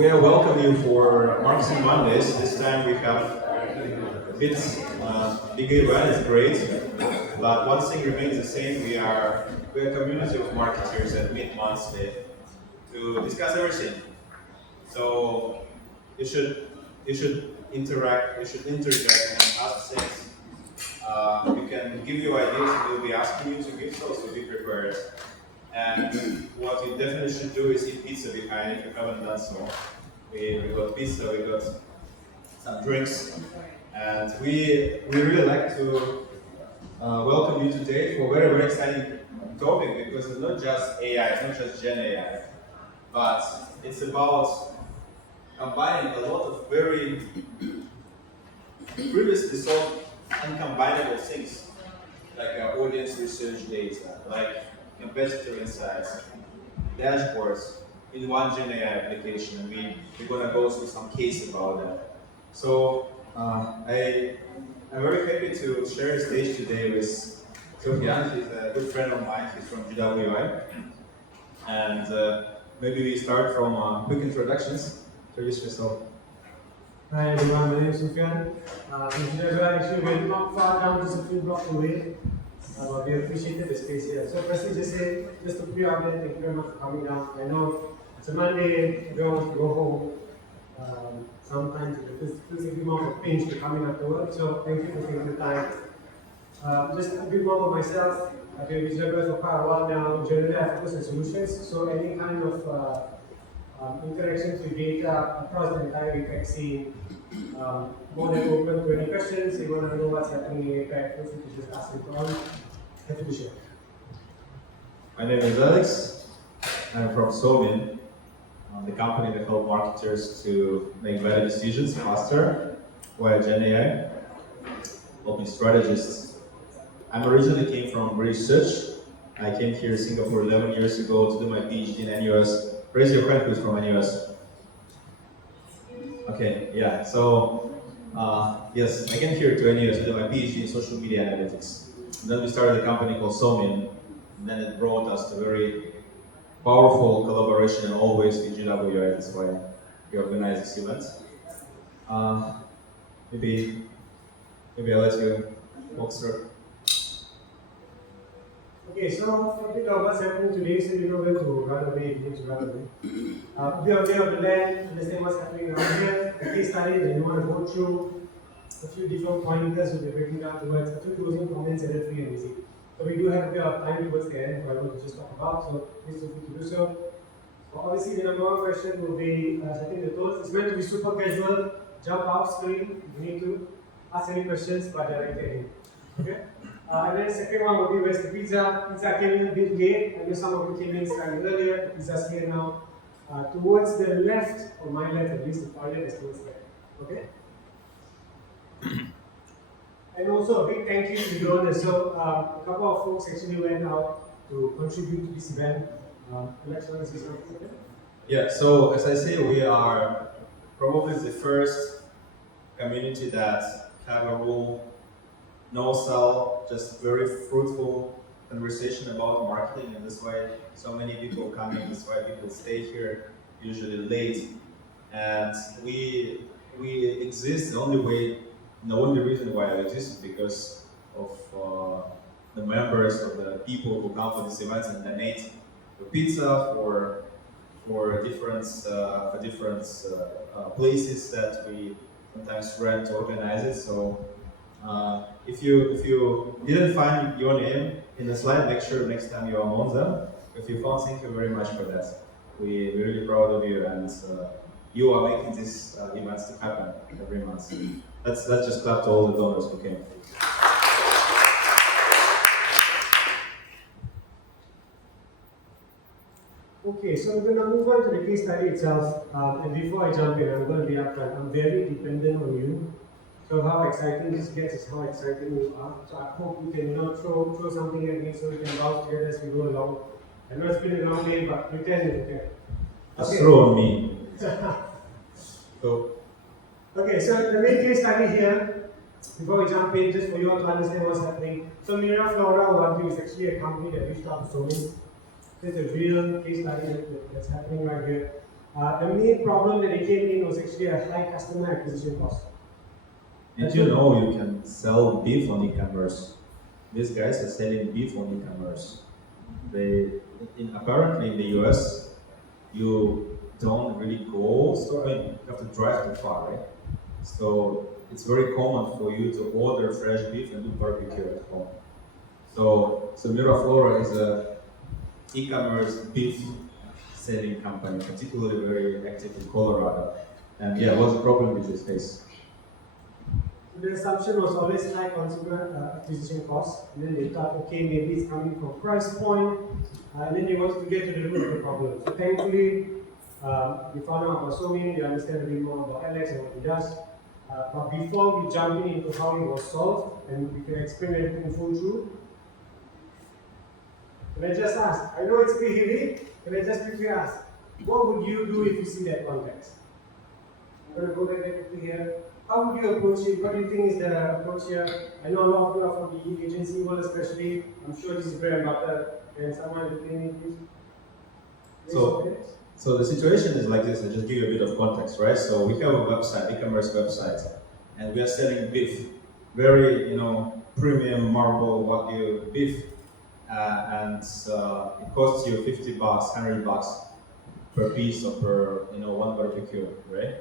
We are welcoming you for Marketing Mondays. This time we have a bit bigger event. It's great, but one thing remains the same. We're a community of marketers that meet monthly to discuss everything. So you should interact. You should interject and ask things. We can give you ideas. We'll be asking you to give those. So be prepared. And what you definitely should do is eat pizza behind if you haven't done so. We got pizza, we got some drinks, and we really like to welcome you today for a very, very exciting topic, because it's not just AI, it's not just Gen AI, but it's about combining a lot of very previously thought uncombinable things, like audience research data, like competitor insights, dashboards in one Gen AI application, and we're going to go through some case about that. So I'm very happy to share the stage today with Sofian. He's a good friend of mine. He's from GWI. And maybe we start from quick introductions. Introduce yourself. Hi everyone, my name is Sufyan. From GWI, actually we're not far down, just a few blocks away. We appreciated the space here. So firstly, just to be out there, thank you very much for coming down. I know it's a Monday, everyone wants to go home. Sometimes it feels a bit more of a pinch to coming after work, so thank you for taking the time. Just a bit more about myself. I've been with GWI for quite a while now. Generally, I focus on solutions, so any kind of interactions with data across the entire APAC scene. More than open to any questions. You want to know what's happening in APAC, feel free to just ask it on. Happy to share. My name is Alex. I'm from SOMIN, the company that helps marketers to make better decisions faster via Gen AI, helping strategists. I originally came from research. I came here to Singapore 11 years ago to do my PhD in NUS. Raise your hand who's from NUS. Okay, yeah, so yes, I came here to NUS to do my PhD in social media analytics. And then we started a company called SOMIN, and then it brought us to very powerful collaboration and always with GWI. That's why we organize this event. Maybe I'll let you walk through. Okay, so for a bit of what's happening today, so you know where to run away if you need to run away. Be aware of the land, understand what's happening around here, a case study that you want to go through, a few different pointers we'll be breaking down towards, a few closing comments, and then free and easy. So we do have a bit of time towards the end for everyone to just talk about, so please feel free to do so. Obviously, the number one question will be setting the tone. It's meant to be super casual, jump off screen if you need to, ask any questions, but direct it in. Okay? And then the second one will be where's the pizza? Pizza came in a bit late. I know some of you came in slightly earlier. The pizza's here now. Towards the left, or my left at least, the toilet is towards there. Okay? And also a big thank you to the donors. So a couple of folks actually went out to contribute to this event. Alex, want to say something? Yeah, so as I say, we are probably the first community that have a rule, no sell, just very fruitful conversation about marketing, and that's why so many people come in, that's why people stay here usually late. And we exist, the only reason why we exist is because of the members, of the people who come for these events and donate for pizza, for different places that we sometimes rent to organize it. So if you didn't find your name in the slide, make sure next time you're among them. If you found, thank you very much for that. We're really proud of you, and you are making these events to happen every month. Let's just clap to all the donors who came. Okay, so we're going to move on to the case study itself. And before I jump in, I'm going to be upfront. I'm very dependent on you. So how exciting this gets is how exciting you are. So I hope you can throw something at me so we can bounce together as we go along. I know it's been a long day, but pretend if you can. Just throw on me. Okay, so the main case study here, before we jump in, just for you all to understand what's happening. So Mira Flora One is actually a company that reached out to SOMIN. This is a real case study that's happening right here. The main problem that it came in was actually a high customer acquisition cost. Did you know you can sell beef on e-commerce? These guys are selling beef on e-commerce. Apparently in the US, you don't really go store. I mean, you have to drive too far, right? So it's very common for you to order fresh beef and do barbecue at home. So Miraflora is a e-commerce beef selling company, particularly very active in Colorado. And yeah, what's the problem with this case? The assumption was always high consumer acquisition cost, and then they thought, okay, maybe it's coming from price point, and then they wanted to get to the root of the problem. So thankfully, we found out about SOMIN, we understand a bit more about Alex and what he does. But before we jump into how it was solved, and we can explain everything full through, can I just ask, I know it's pretty heavy, can I just quickly ask, what would you do if you see that context? I'm going to go back quickly here. How would you approach it? What do you think is the approach here? I know a lot of you are from the agency world, especially. I'm sure this is bread and butter. Can someone explain it, please? So the situation is like this. I'll just give you a bit of context, right? So we have a website, e-commerce website, and we are selling beef, very premium marble wagyu beef, and it costs you $50, $100 per piece or per one barbecue, right?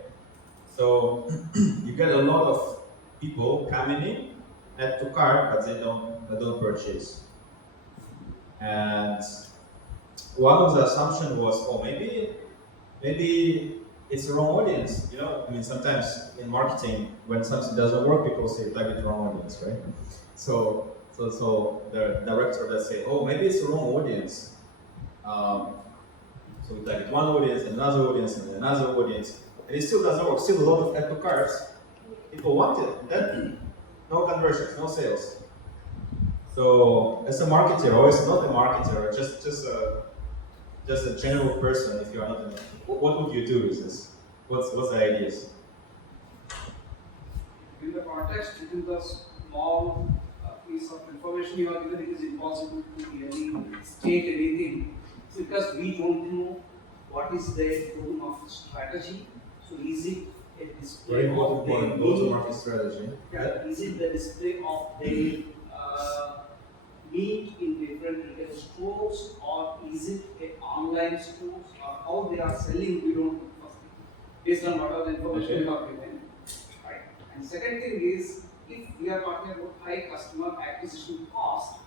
So you get a lot of people coming in, add to cart, but they don't purchase. And one of the assumptions was, oh, maybe it's the wrong audience. I mean, sometimes in marketing, when something doesn't work, people say target the wrong audience, right? So the director will say, oh, maybe it's the wrong audience. So we target one audience, another audience, and another audience. And it still doesn't work. Still a lot of add to carts. People want it. Then no conversions, no sales. So as a marketer, or as not a marketer, just a general person, if you are not, what would you do with this? What's the ideas? In the context, within the small piece of information you are given, it is impossible to really state anything because we don't know what is their go-to-market strategy. So is it a display of their go-to-market strategy? Yeah. Is it the display of their meat in different retail stores, or is it an online stores, or how they are selling? We don't know. Based on what are the information you are given, right? And second thing is, if we are talking about high customer acquisition cost,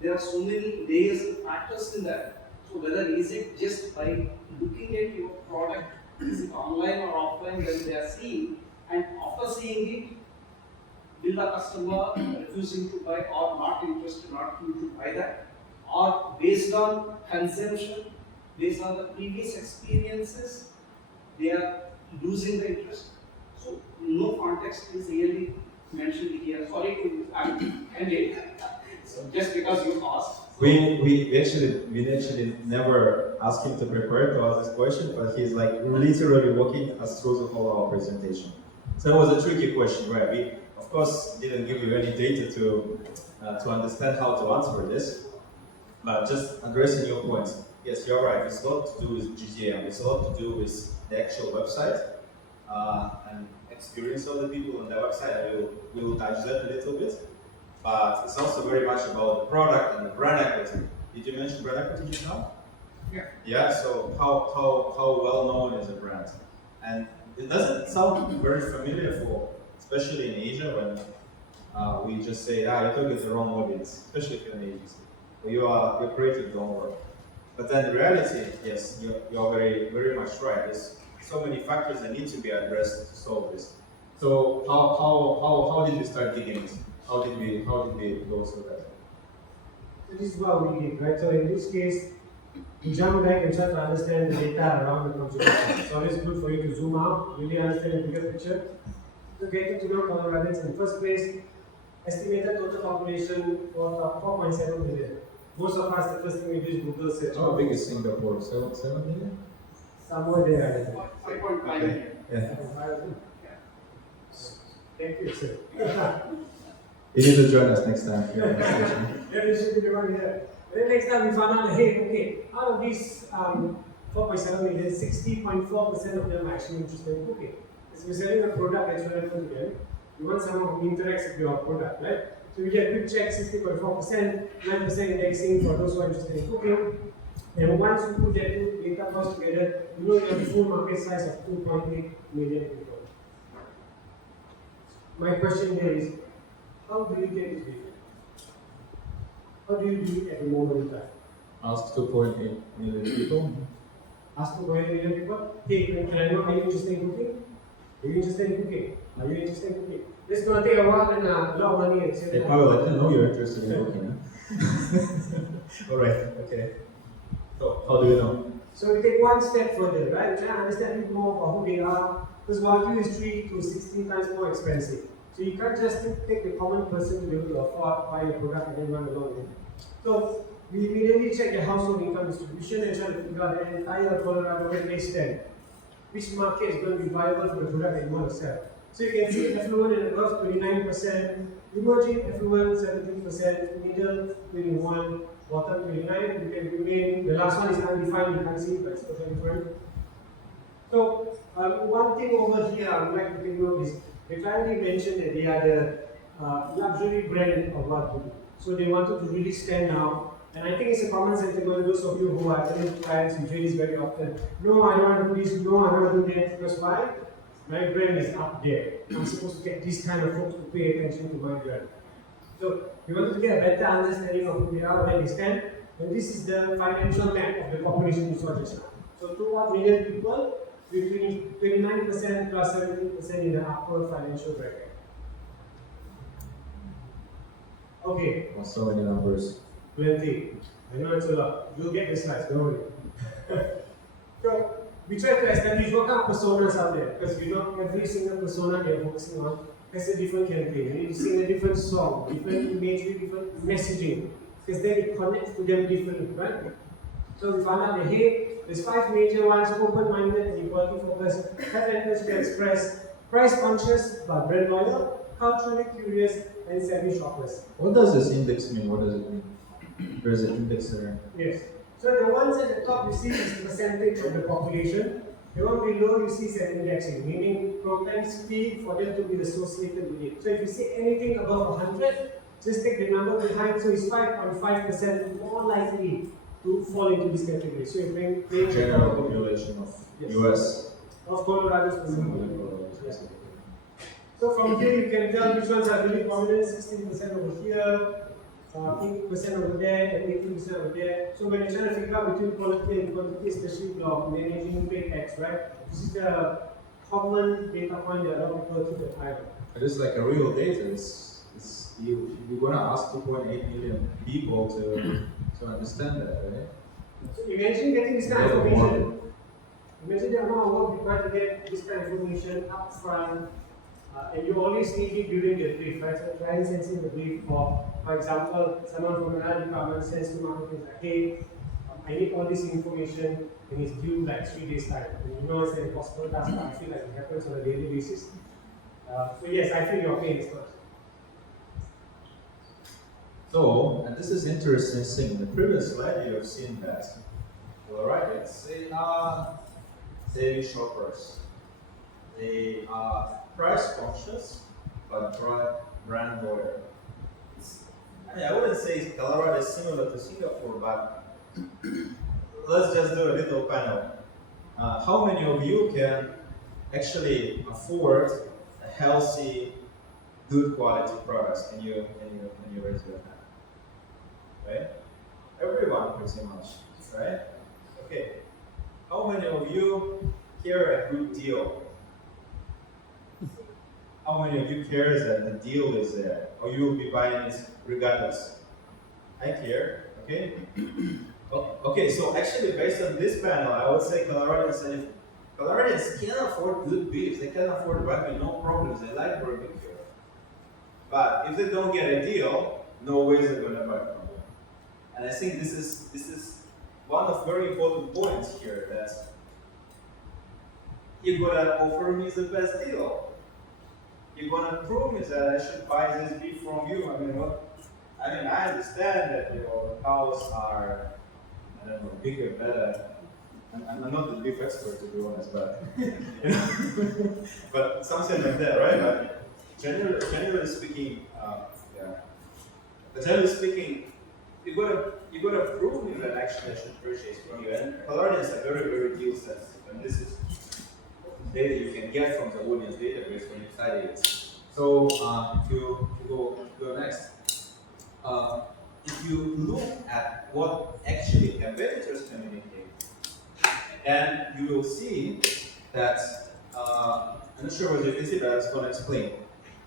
there are so many layers and factors in that. So whether is it just by looking at your product, is it online or offline when they are seeing, and after seeing it, will the customer refusing to buy or not interested, not keen to buy that, or based on consumption, based on the previous experiences, they are losing the interest. So no context is really mentioned here. Sorry to end it. So just because you asked. We actually never asked him to prepare to ask this question, but he's like literally walking us through the whole our presentation. So it was a tricky question, right? We of course didn't give you any data to understand how to answer this, but just addressing your points. Yes, you're right. It's a lot to do with GTM. It's a lot to do with the actual website and experience of the people on the website. We will touch that a little bit. But it's also very much about the product and the brand equity. Did you mention brand equity just now? Yeah. Yeah, so how well known is a brand? And it doesn't sound very familiar for, especially in Asia, when we just say, you're talking to the wrong audience, especially if you're an agency. Or your creative don't work. But then in reality, yes, you're very, very much right. There's so many factors that need to be addressed to solve this. So how did we start digging it? How did we go through that? So this is what we did, right? So in this case, we jump back and try to understand the data around the computer. It's always good for you to zoom out, really understand the bigger picture. So getting to know Coloradans in the first place, estimated total population was 4.7 million. Most of us, the first thing we do is Google search. How big is Singapore? 7 million? Somewhere there. 5.5 million. Yeah. Thank you, sir. You need to join us next time. Yeah, you should be the one here. Then next time we found out, hey, okay, out of these 4.7 million, 60.4% of them are actually interested in cooking. Because we're selling a product that's relevant to them. You want someone who interacts with your product, right? So we get a quick check, 60.4%, 9% indexing for those who are interested in cooking. And once you put that two data points together, you know you have a full market size of 2.8 million people. My question here is, how do you get this data? How do you do it at the moment in time? Ask 2.8 million people. Ask 2.8 million people, hey, can I know, are you interested in cooking? Are you interested in cooking? Are you interested in cooking? This is going to take a while and a lot of money. Hey, Pavel, I didn't know you're interested in cooking. Huh? Alright, okay. So, how do you know? So we take one step further, right? We try to understand a bit more about who they are, because Wagyu is 3 to 16 times more expensive. So you can't just take the common person to be able to afford, buy a product and then run along with it. So we immediately check the household income distribution and try to figure out the entire Colorado where they stand. Which market is going to be viable for the product that you want to sell. So you can see affluent and above 29%, emerging affluent 17%, middle 21%, bottom 29%, you can remain, the last one is undefined, you can't see it, but it's totally different. So one thing over here I would like to take note is, they kindly mentioned that they are the luxury brand of Wagyu. So they wanted to really stand out. And I think it's a common sentiment, those of you who are telling clients, you do this very often. No, I don't want to do this, no, I don't want to do that, because why? My brand is up there. I'm supposed to get this kind of folks to pay attention to my brand. So we wanted to get a better understanding of who they are, where they stand, and this is the financial map of the population you saw just now. So 2 million people, between 29% plus 17% in the upper financial bracket. Okay. So many numbers. Plenty. I know it's a lot. You'll get the slides, don't worry. So we try to establish what kind of personas out there, because you know every single persona they're focusing on has a different campaign. You need to sing a different song, different imagery, different messaging, because then it connects to them differently, right? So we found out that hey, there's 5 major ones: open-minded, equality focused, have interest to express, price conscious but brand loyal, culturally curious, and savvy shoppers. What does this index mean? What does it mean? There's an index there. Yes. So the ones at the top you see is the percentage of the population. The one below you see is an indexing, meaning propensity for them to be associated with it. So if you see anything above 100, just take the number behind, so it's 5.5% more likely to fall into this category. So you're paying General population of US. Of Colorado specifically. Yes. So from here you can tell which ones are really prominent, 16% over here, 8% over there, and 18% over there. So when you're trying to figure out between quality and quantity, especially for managing paid tax, right? This is the common data point that a lot of people keep an eye on. It is like a real data. You're gonna ask 2.8 million people to understand that, right? So imagine getting this kind of information. Imagine the amount of work required to get this kind of information up front, and you always need it during the brief, right? So client sends in the brief for example, someone from another department sends to marketing like, hey, I need all this information and it's due like 3 days time. And you know it's an impossible task, but I feel like it happens on a daily basis. So yes, I feel your pain is much. So, and this is interesting thing. In the previous slide, you have seen that. All right, they are daily shoppers. They are price conscious, but brand loyal. I wouldn't say Colorado is similar to Singapore, but let's just do a little panel. How many of you can actually afford a healthy, good quality products? Can you raise your hand? Right? Everyone pretty much, right? Okay. How many of you care a good deal? How many of you cares that the deal is there, or you will be buying it regardless? I care, okay? Okay, so actually based on this panel, I would say Coloradans, and if Coloradans can afford good beef, they can afford barbecue, no problems, they like barbecue. But if they don't get a deal, no ways they're gonna buy from them. And I think this is one of very important points here, that you're gonna offer me the best deal. You're gonna prove me that I should buy this beef from you. I understand that your cows are, I don't know, bigger, better, I'm not the beef expert to be honest, but but something like that, right? But generally speaking, yeah. But generally speaking, you gotta prove me that actually I should purchase from you. And Palardians are very deal sensitive, and this is data you can get from the audience database when you study it. So if you go next, uh, if you look at what actually competitors communicate, and you will see that I'm not sure whether you can see, but I was going to explain.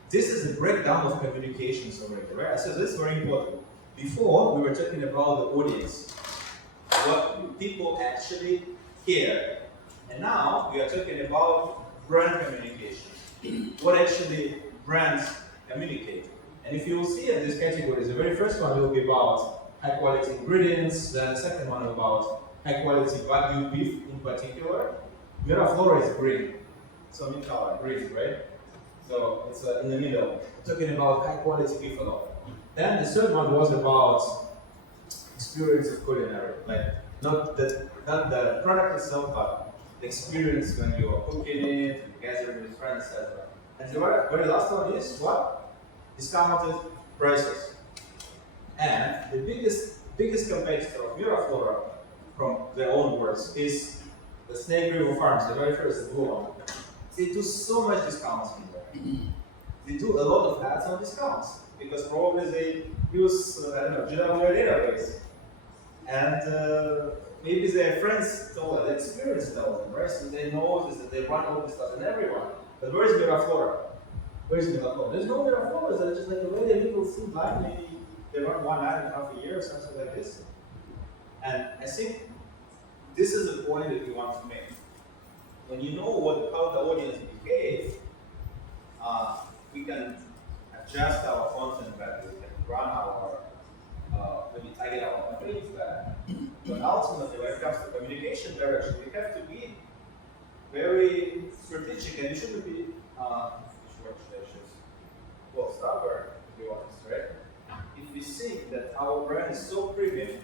This is the breakdown of communications already, right? So this is very important. Before we were talking about the audience, what people actually care, and now we are talking about brand communication. What actually brands communicate. And if you will see in these categories, the very first one will be about high quality ingredients, then the second one about high quality Wagyu beef in particular. Miraflora is green, so in color, green, right? So it's in the middle, talking about high quality beef alone. Then the third one was about experience of culinary, like not the product itself, but the experience when you are cooking it, gathering with friends, etc. And the very last one is what? Discounted prices. And the biggest competitor of Miraflora, from their own words, is the Snake River Farms, the very first, the blue one. They do so much discounts in there. They do a lot of ads on discounts because probably they use I don't know GWA database, and maybe their friends told them, their experience told them, right? So they know this, that they run all this stuff, and everyone. But where is Miraflora? Where is Miraflora? There's no Miraflora. They're just like a very little food line. Maybe they run one ad in half a year or something like this. And I think this is the point that we want to make. When you know how the audience behaves, we can adjust our content better. We can run our maybe target our campaigns better. But ultimately, when it comes to communication direction, we have to be very strategic, and we shouldn't be stubborn, to be honest, right? If we think that our brand is so premium,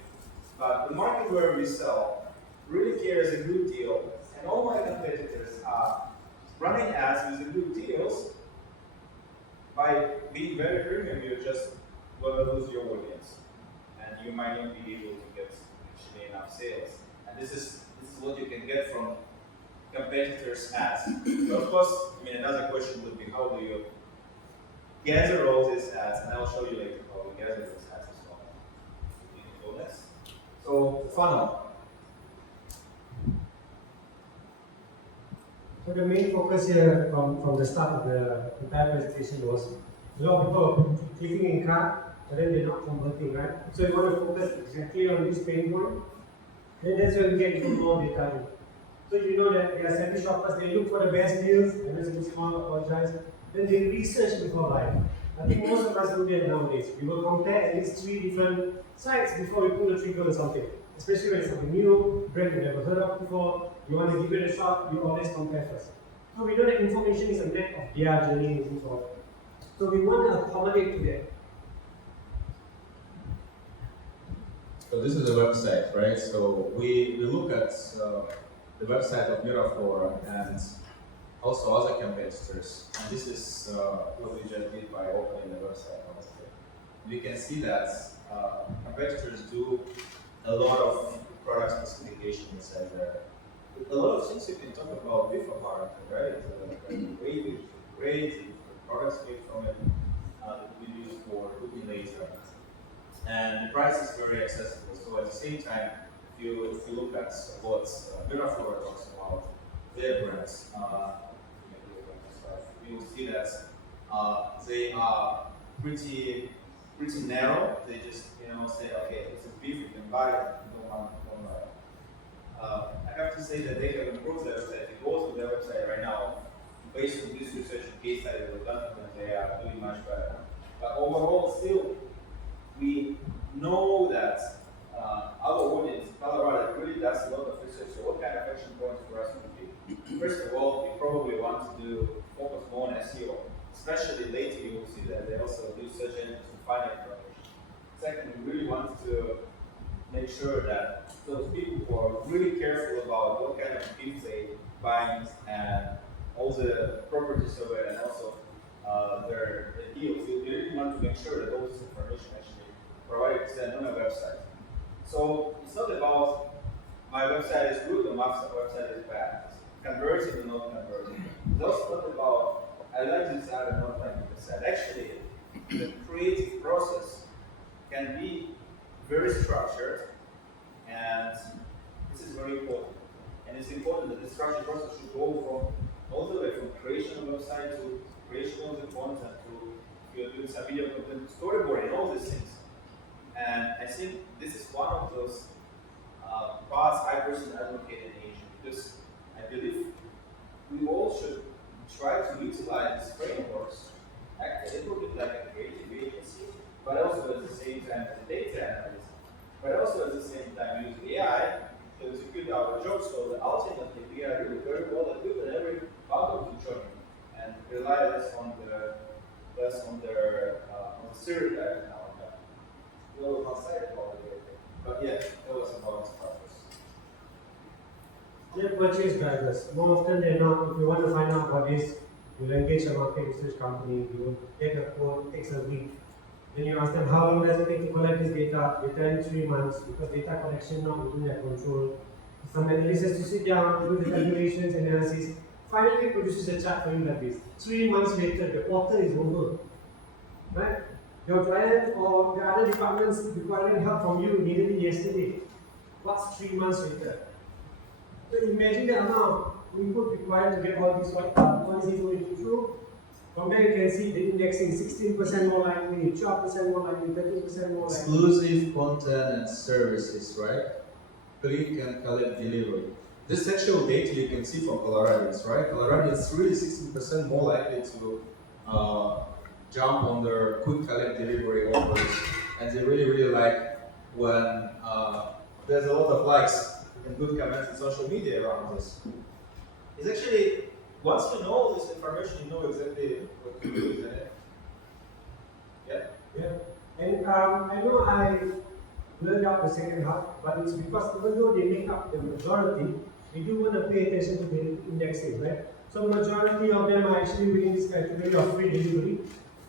but the market where we sell really cares a good deal, and all my competitors are running ads with the good deals, by being very premium, you just going to lose your audience, and you might not be able to get actually enough sales. And this is what you can get from competitors' ads. But of course, I mean, another question would be, how do you gather all these ads? And I'll show you later how we gather these ads as well. We can go next. So funnel. So the main focus here from the start of the entire presentation was a lot of people are clicking in cart, but then they're not converting, right? So you want to focus exactly on this pain point. Then that's where we get even more data in. So you know that there are savvy shoppers, they look for the best deals, and as a small apologize, then they research before buying. I think most of us do that nowadays. We will compare at least 3 different sites before we pull the trigger on something. Especially when it's something new, brand you've never heard of before, you want to give it a shot, you always compare first. So we know that information is a map of their journey moving forward. So we want to accommodate to that. So this is the website, right? So we look at the website of Miraflora and also other competitors. And this is what we just did by opening the website. Honestly, we can see that competitors do a lot of product specification inside there. A lot of things you can talk about beef apparently, right? The way we grade, the products made from it that we use for cooking later. And the price is very accessible. So at the same time, if you look at what Miraflora talks about, their brands, you will see that they are pretty narrow. They just say, okay, it's a beef, you can buy it, you don't buy it. I have to say that they have improved their website. If you go to their website right now, based on this research and case study that we've done for them, they are doing much better. But overall, still, we know that our audience, Colorado, really does a lot of research. So what kind of action points for us would be? First of all, we probably want to focus more on SEO. Especially later, you will see that they also do search engines to find information. Second, we really want to make sure that those people who are really careful about what kind of gift they buy and all the properties of it and also their deals, we really want to make sure that all this information actually provided to them on a website. So it's not about my website is good or my website is bad. Converting or not converting. It's also not about I like this ad or not like this ad. Actually, the creative process can be very structured, and this is very important. And it's important that the structured process should go from all the way from creation of website to creation of the content to if you're doing some video content, storyboarding, all these things. And I think this is one of those paths I personally advocate in Asia because I believe we all should try to utilize these frameworks, act a little bit like a creative agency, but also at the same time as a data analyst, but also at the same time use AI to execute our job so that ultimately we are really very well equipped at every part of the journey and rely less on the stereotype now and then. We always one-sided about it, but yeah, that was about this purpose. They're purchase drivers. More often than not, if you want to find out about this, you'll engage a market research company, you will take a quote, it takes a week. Then you ask them how long does it take to collect this data? They tell you 3 months because data collection now within their control. Some analysts has to sit down, do the calculations, analysis, finally produces a chart for you like this. 3 months later, the quarter is over. Right? Your client or the other departments requiring help from you immediately yesterday. What's 3 months later? So imagine the amount input required to get all this information through. From there you can see the indexing 16% more likely, 12% more likely, 13% more likely. Exclusive content and services, right? Click and collect delivery. This actual data you can see from Coloradians, right? Coloradians really 16% more likely to jump on their quick collect delivery offers, and they really like when there's a lot of likes and good comments in social media around this. It's actually, once you know all this information, you know exactly what to do, isn't it? Yeah? Yeah. And I know I blurred out the second half, but it's because even though they make up the majority, we do want to pay attention to the indexing, right? So majority of them are actually within this category of free delivery,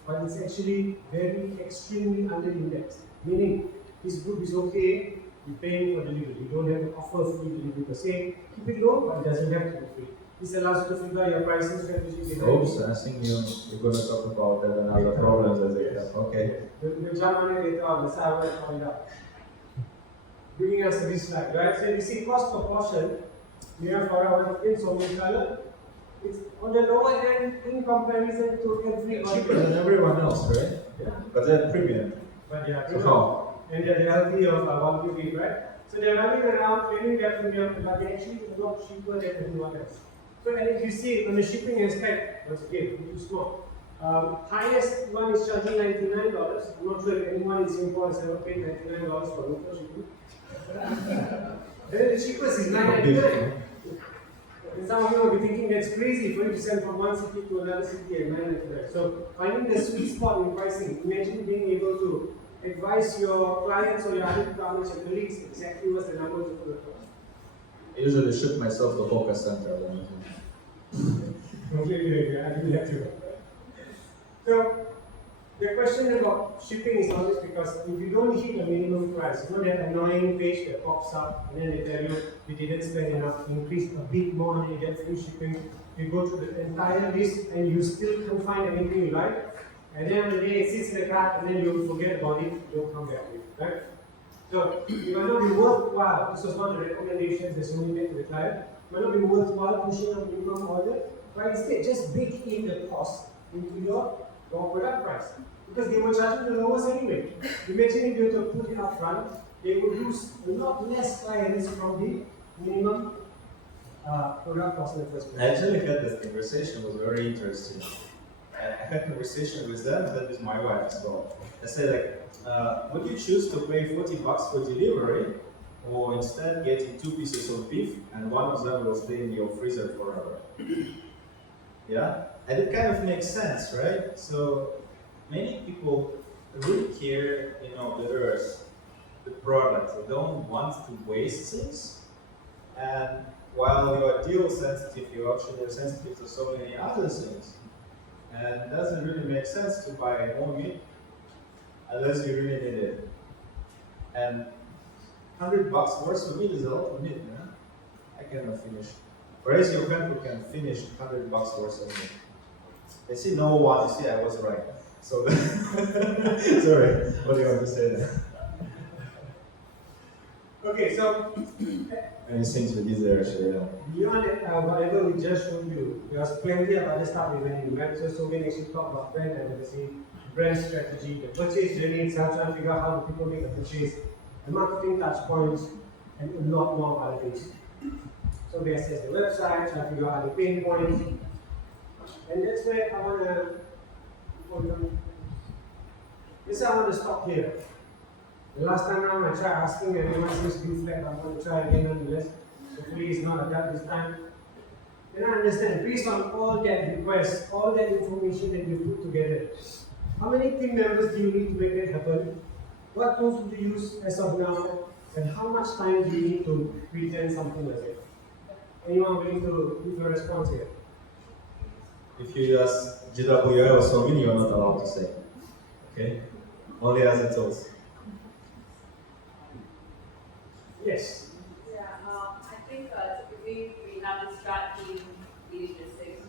but it's actually very extremely under-indexed. Meaning, this group is okay, you're paying for delivery. You don't have to offer free delivery per se. Keep it low, but it doesn't have to be free. This allows you to figure out your pricing strategy behind Oops, I think you're going to talk about that and other problems that they have. Okay. We'll jump on it later on, that's how I want to point out. Bringing us to this slide, right? So you see cost per portion, we have for our in SOMIN color. It's on the lower end in comparison to every other. Cheaper than everyone else, right? Yeah. But they're premium. But yeah, So how? and they're the healthy of one beef, right? So they're running around claiming they're premium, but they're actually a lot cheaper than everyone else. So and if you see on the shipping aspect, once again, too small. Highest one is charging $99. I'm not sure if anyone in Singapore has ever paid $99 for local shipping. Then the cheapest is $9.99. And some of you will be thinking that's crazy for you to send from one city to another city at $9.99. So finding the sweet spot in pricing, imagine being able to advise your clients or your other departments or colleagues exactly what's the numbers of the cost. I usually ship myself to Hoka Center. Completely, I do that too. So, the question about shipping is always because if you don't hit a minimum price, you know that annoying page that pops up and then they tell you didn't spend enough, increase a bit more and you get free shipping. You go through the entire list and you still can't find anything you like. And then the day it sits in the cart and then you forget about it, you don't come back to it, right? So, it might not be worthwhile, this was one of the recommendations that SOMIN made to the client, it might not be worthwhile pushing a minimum order, but instead just bake in the cost into your product price. Because they were charging the lowest anyway. Imagine if you were to put it up front, they would lose a lot less clients from the minimum product cost in the first place. I actually had this conversation, it was very interesting. And I had a conversation with them and then with my wife as well. I said like, would you choose to pay $40 for delivery or instead getting 2 pieces of beef and one of them will stay in your freezer forever? Yeah? And it kind of makes sense, right? So many people really care, whether it's the product. They don't want to waste things. And while you are deal sensitive, you actually are sensitive to so many other things. And it doesn't really make sense to buy more meat unless you really need it. And $100 worth of meat is a lot of meat, man. I cannot finish. Raise your hand who can finish $100 worth of meat. I see no one. You see, I was right. So, sorry. What do you want to say there? Okay, so Anything to this there, actually. beyond whatever we just showed you, there's plenty of other stuff we went in, right? So SOMIN actually talk about brand advocacy, brand strategy, the purchase journey itself, trying to figure out how do people make a purchase, the marketing touch points, and a lot more other things. So we assess the website, try to figure out the pain points, and that's where I want to stop here. The last time around I tried asking, everyone seems to be flat. I'm going to try again nonetheless. Hopefully it's not like that this time. And I understand, based on all that request, all that information that you put together, how many team members do you need to make that happen? What tools do you use as of now? And how much time do you need to present something like that? Anyone willing to give a response here? If you use GWI or SOMIN, you're not allowed to say. Okay? Only as a tools. Yes. Yeah, I think typically we have the strategy leadership.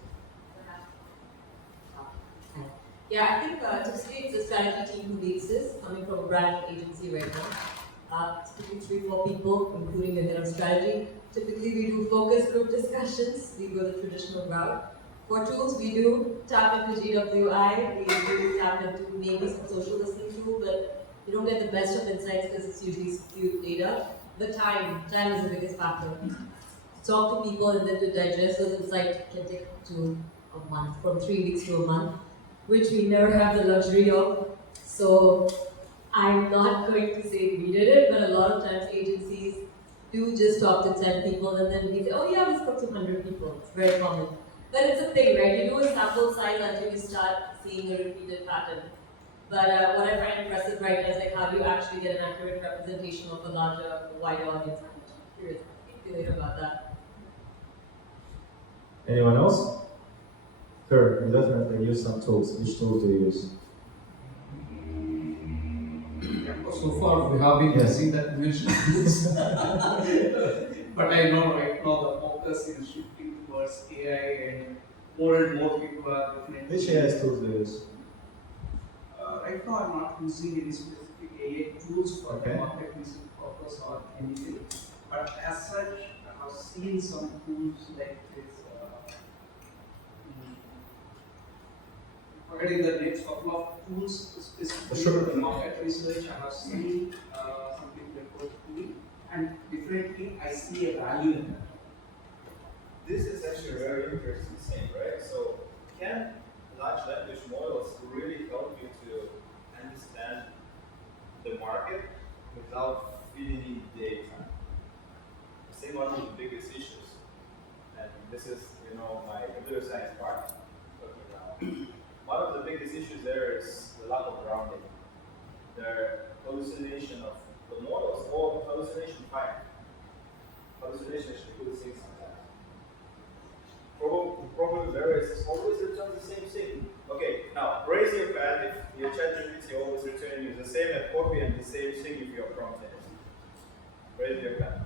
Yeah, I think typically it's a strategy team who leads this, coming from a brand agency right now. Typically 3-4 people, including the head of strategy. Typically we do focus group discussions. We go the traditional route. For tools, we do tap into GWI. We do tap into maybe some social listening tool, but you don't get the best of insights because it's usually skewed data. The time is the biggest factor. Talk to people and then to digest those insights can take up to a month, from 3 weeks to a month, which we never have the luxury of. So I'm not going to say we did it, but a lot of times agencies do just talk to 10 people and then we say, oh yeah, we spoke to 100 people. It's very common. But it's a thing, right? You do a sample size until you start seeing a repeated pattern. But what I find impressive right now is like how do you actually get an accurate representation of a larger, wider audience? I'm curious. Speak to you later about that. Anyone else? Sure, you definitely use some tools. Which tools do you use? So far, we have been using that mentioned tools. But I know right now the focus is shifting towards AI and more people are definitely. Which AI tools do you use? Right now, I'm not using any specific AI tools for Okay. market research purpose or anything. But as such, I have seen some tools like this. Forgetting the next couple of tools specifically Sure. for the market research, I have seen something like tool, and differently I see a value in that. This is actually a very interesting thing, right? So, can large language models really help you to understand the market without feeding in data? I think one of the biggest issues, and this is, my computer science part talking now. One of the biggest issues there is the lack of grounding. The hallucination of the models, or hallucination fine. Hallucination is a good thing sometimes. Problem there is always return the same thing. Okay, now raise your hand if your ChatGPT always returning you the same and copy and the same thing if you're prompting it. Raise your hand.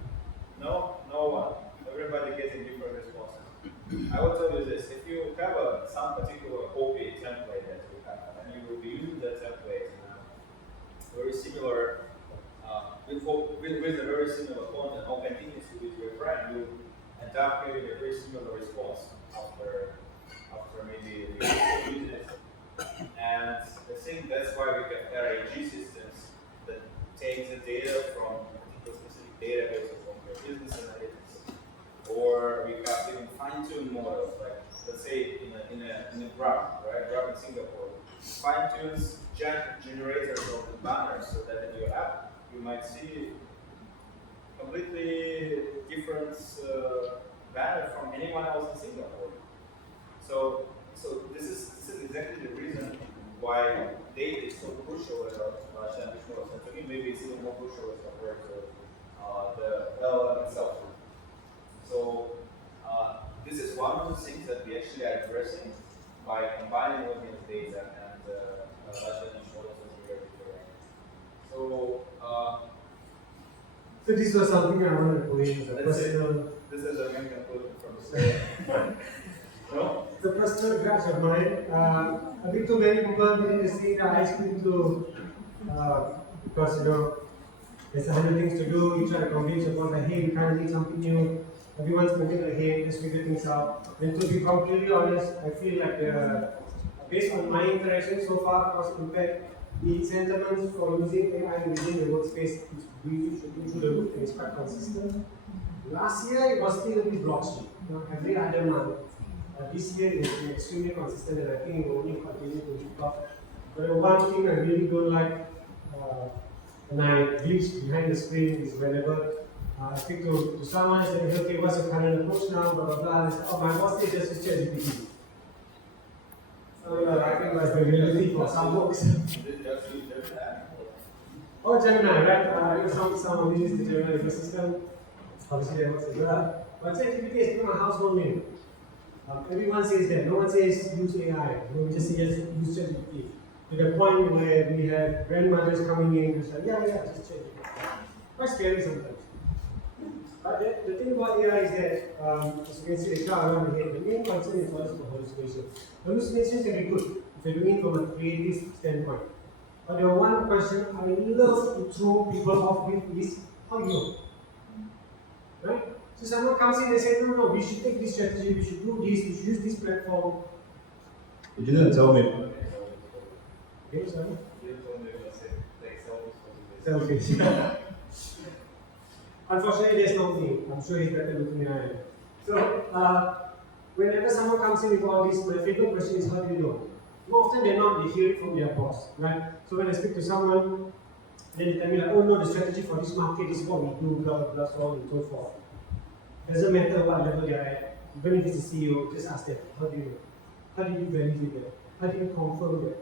No? No one. Everybody getting different responses. I will tell you this, if you have some particular copy template that you have, and you will be using that template very similar, with a very similar content, or continuously with your friend, you end up having a very similar response after maybe using it. And I think that's why we have RAG systems that take the data from a specific database from your business analytics. Or we have even fine-tuned models, like let's say in a graph, right? Graph in Singapore, fine-tunes generators of the banners so that in your app you might see completely different banner from anyone else in Singapore. So this is exactly the reason why data is so crucial as Shantish was. And to me, maybe it's even more crucial as compared to the LLM itself. So this is one of the things that we actually are addressing by combining audience data and large language models as we are doing. So so this was something I wanted to put in as a personal. This is a main conclusion from the story. No? It's a personal grudge of mine. I think too many people within the scene are asking to, because there's 100 things to do. You try to convince your that hey, we kind of need something new. Everyone's moving ahead, just figure things out. And to be completely honest, I feel like based on my interaction so far across Impact, the sentiments for using AI within the workspace is really shooting through the roof and it's quite consistent. Last year it was still a bit blotchy, every other month. This year it's been extremely consistent and I think it will only continue to keep up. But the one thing I really don't like, and I glitch behind the screen is whenever I speak to someone and say, okay, what's your current approach now, blah, blah, blah. And say, oh, my boss said just use ChatGPT. So I think that's the reality for some folks. Oh, Gemini, right? Some of these use the Gemini ecosystem. Obviously, that works as well. But ChatGPT is become a household name. Everyone says that. No one says use AI. We just say use ChatGPT. To the point where we have grandmothers coming in and saying, yeah, just ChatGPT. Quite scary sometimes. But the thing about AI is that, as you can see the chart around here, the main concern is always for hallucination. Hallucinations can be good if you're doing it from a creative standpoint. But the one question I love to throw people off with is, how you know? Right? So someone comes in and says, no, we should take this strategy, we should do this, we should use this platform. You didn't tell me. Okay, sorry? You told me like Selfish. Unfortunately, there's no me. I'm sure he's better looking than I am. So, whenever someone comes in with all this, my favorite question is, how do you know? More often than not, they hear it from their boss, right? So when I speak to someone, then they tell me like, oh no, the strategy for this market is what we do, blah, blah, blah, so on and so forth. Doesn't matter what level they are at, even if it's a CEO, just ask them, how do you know? How do you validate that? How do you confirm that?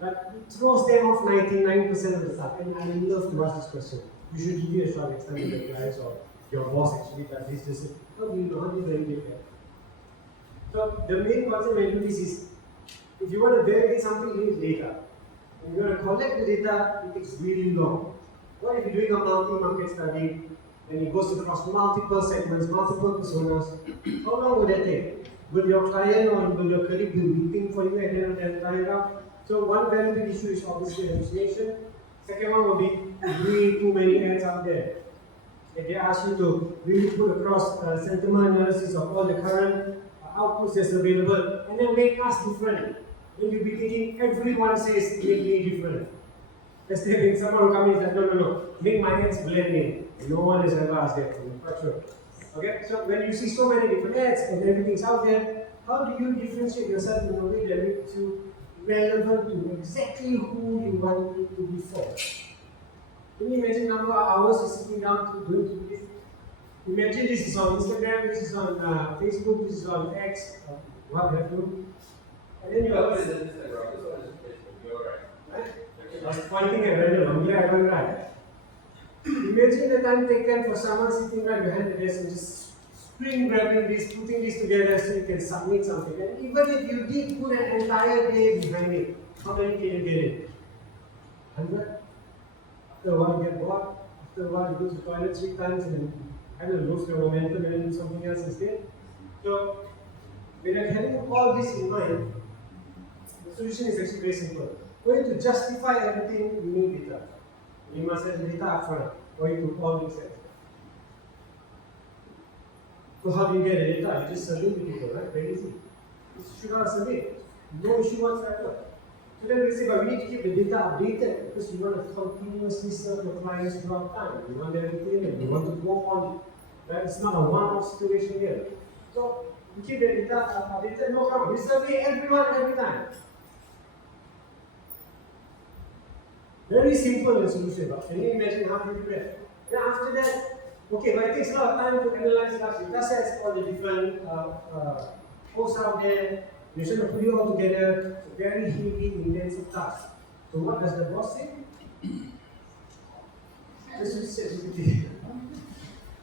Right? It throws them off 99% of the time, and I love to ask this question. You should give it a shot next time with your clients or your boss actually does this. How do you know? How do you validate that? So the main concept when you do this is, if you want to validate something, you need data. When you want to collect the data, it takes really long. What if you're doing a multi-market study and it goes across multiple segments, multiple personas? How long will that take? Will your client or will your colleague be waiting for you at the end of the entire round? So one very big issue is obviously hallucination. Second one will be really too many ads out there. If they ask you to really put across sentiment analysis of all the current outputs that's available and then make us different. Then you'll be thinking everyone says make me different. Let's say someone will come in and say, no, make my ads blend in. No one has ever asked that from me, for sure. Okay, so when you see so many different ads and everything's out there, how do you differentiate yourself in a way that makes you relevant to exactly who you want it to be for? Can you imagine the number of hours you're sitting down to doing this? Imagine this is on Instagram, this is on Facebook, this is on X, what have you. And then you are. This is Instagram, this one is Facebook, you're right. I was pointing at random, I'm glad I went right. Imagine the time taken for someone sitting right behind the desk and just screen grabbing this, putting this together so you can submit something. And even if you did put an entire day behind it, how many can you get it? 100? After a while you get bored, after a while you go to the toilet 3 times and kind of lose your momentum and do something else instead. So, when you're having all this in mind, the solution is actually very simple. For you to justify everything, you need data. You must have data upfront for you to all make sense. So how do you get the data? You just survey the people, right? Very easy. You should have a survey. No issue whatsoever. So then we say, but we need to keep the data updated because you want to continuously serve your clients throughout time. You want everything and you want to go on it. Right? It's not a one-off situation here. So you keep the data updated, no problem. We survey everyone every time. Very simple solution, but can you imagine how you do that? Then after that, okay, but it takes a lot of time to analyze large data sets, all the different posts out there. You're trying to put it all together. It's a very heavy, intensive task. So what does the boss say? This is ChatGPT.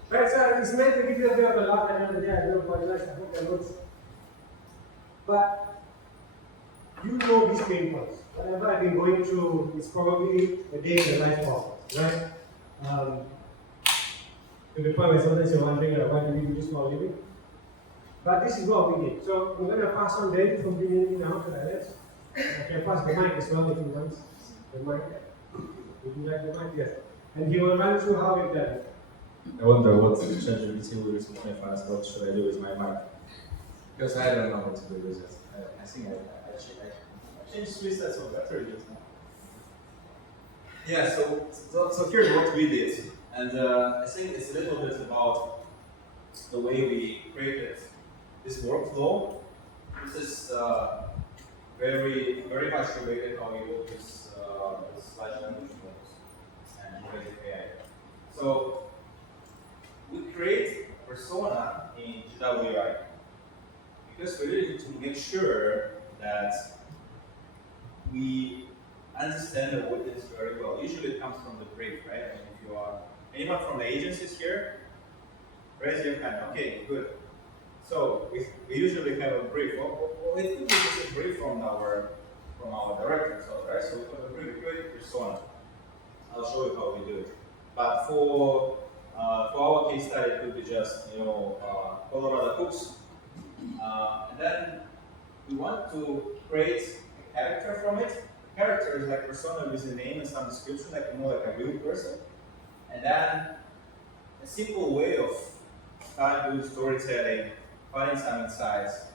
Right, so it's meant to give you a bit of a laugh at the end of the day. I do apologize, I hope that works. But you know these pain points. Whatever I've been going through is probably a day in the life of, right? To the point where sometimes you're wondering, why do we do this for a living? But this is what we did. So I'm going to pass on very conveniently now to Alex. I can pass the mic as well if he wants. The mic. Would you like the mic? Yes. And he will run through how we've done it. I wonder what ChatGPT will recently find us. What should I do with my mic? Because I don't know what to do with it. I think I changed 3 sets of battery just now. Yeah, so here's what we did. And I think it's a little bit about the way we created this workflow. This is very much related how we work with large language models and generative AI. So we create a persona in GWI because we really need to make sure that we understand the audience very well. Usually it comes from the brief, right? I mean, if you are anyone from the agencies here, raise your hand. Okay, good. So we usually have a brief. Well, it could be just a brief from our directors, right? So we have a brief, create persona. I'll show you how we do it. But for our case study, it could be just Colorado cooks, and then we want to create a character from it. A character is like persona with a name and some description, like like a real person, and then a simple way of starting doing storytelling, finding some insights,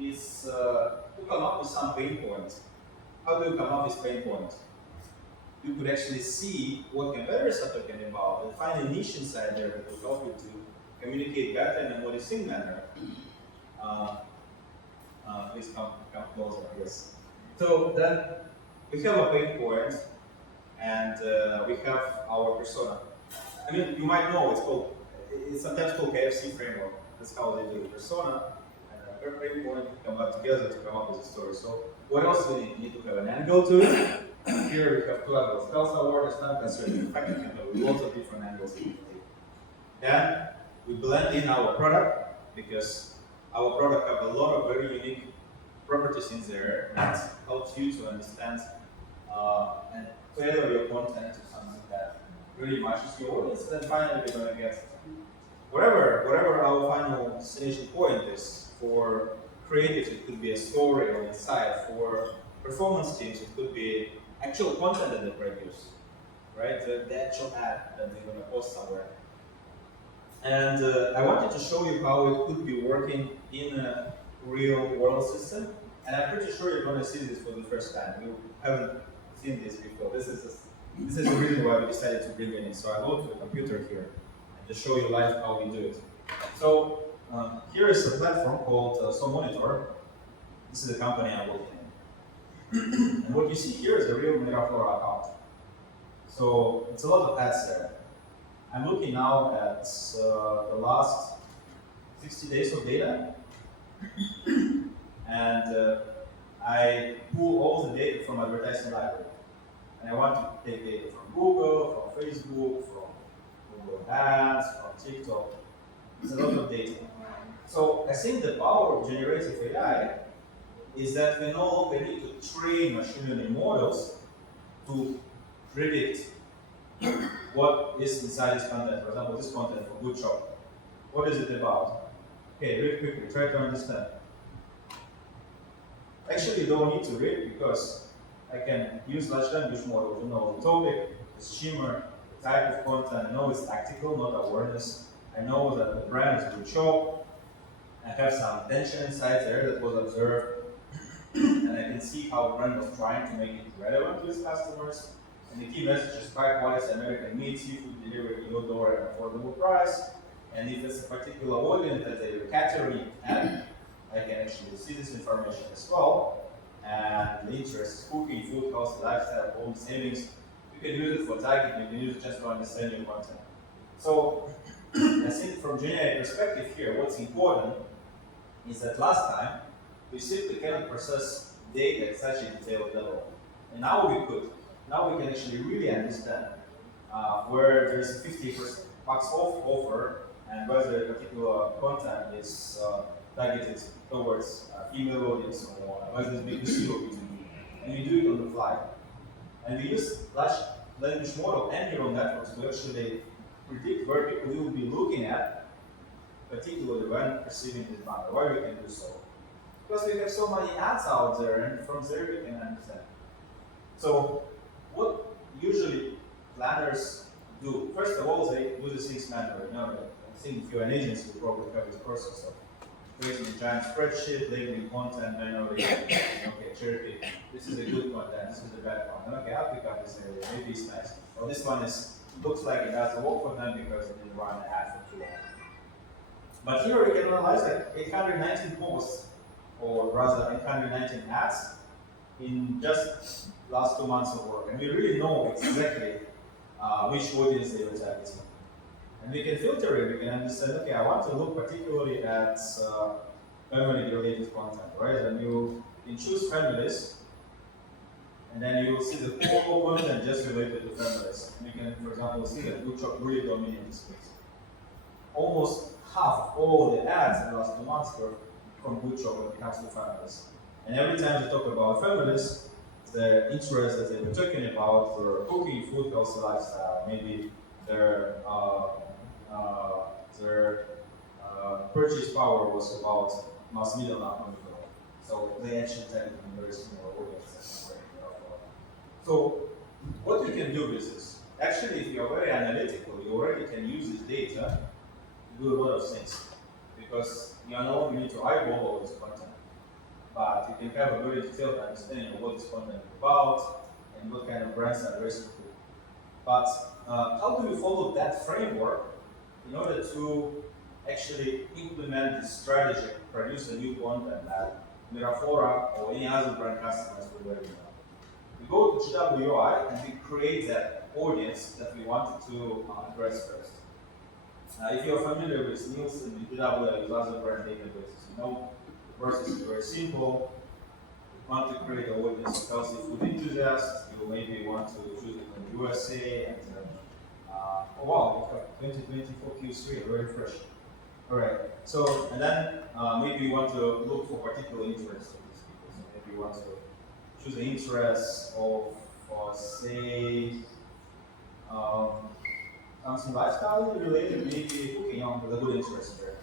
is to come up with some pain points. How do you come up with pain points? You could actually see what competitors are talking about and find a niche inside there that will help you to communicate better in a more distinct manner. Please come closer, yes. So then we have a pain point and we have our persona. I mean, you might know it's sometimes called KFC framework. That's how they do it. Persona and a pain point come together to come up with a story. So what else do we need? We need to have an angle to it. Here we have 2 angles. Health awareness, time constraint, technical, with lots of different angles. Then we blend in our product because our product have a lot of very unique properties in there that helps you to understand and tailor your content to something that really matches your audience. Then finally we're going to get whatever our final destination point is. For creatives, it could be a story or insight. For performance teams, it could be actual content that they produce, right? The actual ad that they're going to post somewhere. And I wanted to show you how it could be working in a real world system. And I'm pretty sure you're going to see this for the first time. You haven't seen this before. This is the reason why we decided to bring it in. So I go to the computer here and to show you live how we do it. So here is a platform called SOMIN. This is the company I'm working in. And what you see here is a real Miraflora account. So it's a lot of ads there. I'm looking now at the last 60 days of data. And I pull all the data from advertising library. And I want to take data from Google, from Facebook, from Google Ads, from TikTok. It's a lot of data. So I think the power of generative AI is that we no longer need to train machine learning models to predict what is inside this content. For example, this content for Good Shop. What is it about? Okay, read quickly, try to understand. Actually, you don't need to read because I can use large language model to know the topic, the schema, the type of content. I know it's tactical, not awareness. I know that the brand is Good Shop. I have some tension inside there that was observed. And I can see how the brand was trying to make it relevant to its customers. And the key message is high quality American meat, seafood delivered to your door at an affordable price. And if it's a particular audience that they are catering at, I can actually see this information as well. And the interest, cooking, food, health, lifestyle, home savings. You can use it for targeting, you can use it just to understand your content. So I think from GenAI perspective here, what's important is that last time we simply cannot process data at such a detailed level. And now we could. Now we can actually really understand where there's a 50% bucks off offer and whether a particular content is targeted towards female audience or whether it's B2C or B2B. And we do it on the fly. And we use large language model and neural networks to actually predict where people will be looking at, particularly when perceiving this banner. Why we can do so? Because we have so many ads out there, and from there we can understand. So, what usually planners do? First of all, they do the things manually. I think if you're an agency, you probably have this process of creating a giant spreadsheet, labeling content manually. Okay, cherry pick. This is a good content. This is a bad content. Okay, I'll pick up this area. Maybe it's nice. Or this one looks like it has a work for them because it didn't run the ad for too long. But here we can analyze like 819 posts, or rather 819 ads in just last 2 months of work. And we really know exactly which audience they were targeting. And we can filter it, we can understand, okay, I want to look particularly at family-related content, right? And you can choose families, and then you will see the whole content just related to families. And you can, for example, see that Bootstrap really dominates this space. Almost half of all the ads in the last 2 months were from Bootstrap when it comes to families. And every time they talk about families, the interests that they were talking about were cooking, food, healthy lifestyle, maybe their purchase power was about mass media, not money. So they actually target a very similar audience. So what you can do with this? Actually, if you are very analytical, you already can use this data to do a lot of things. Because you no longer need to eyeball all this content, but you can have a very detailed understanding of what this content is about and what kind of brands are addressing to. But how do you follow that framework in order to actually implement this strategy, produce a new content that Miraflora or any other brand customers will already know? We go to GWI and we create that audience that we wanted to address first. If you're familiar with Nielsen, with GWI, with other brand databases, you know the process is very simple. You want to create an audience of healthy food enthusiasts. You maybe want to choose it from USA and oh wow, 2024 Q3, very fresh. Alright, so, and then maybe you want to look for particular interests of these people. So maybe you want to choose the interests of, say, something lifestyle related, maybe cooking on with a good interest there.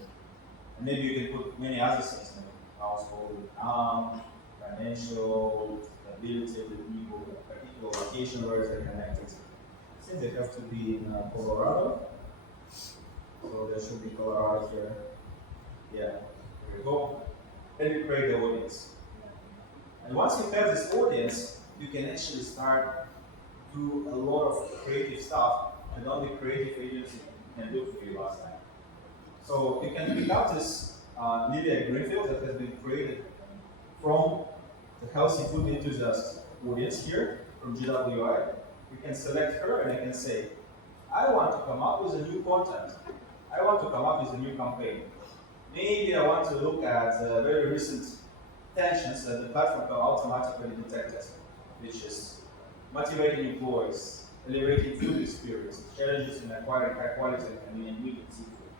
And maybe you can put many other things, like household income, financial stability of the people, particular location where they're connected. I think they have to be in Colorado. So there should be Colorado here. Yeah, there we go. Then you create the audience. And once you have this audience, you can actually start do a lot of creative stuff that only creative agency can do for you last time. So you can pick up this Lydia Greenfield that has been created from the healthy food enthusiast audience here from GWI. You can select her and I can say, I want to come up with a new content. I want to come up with a new campaign. Maybe I want to look at the very recent tensions that the platform can automatically detect, which is motivating employees, elevating food experience, challenges in acquiring high quality and convenient meat and seafood.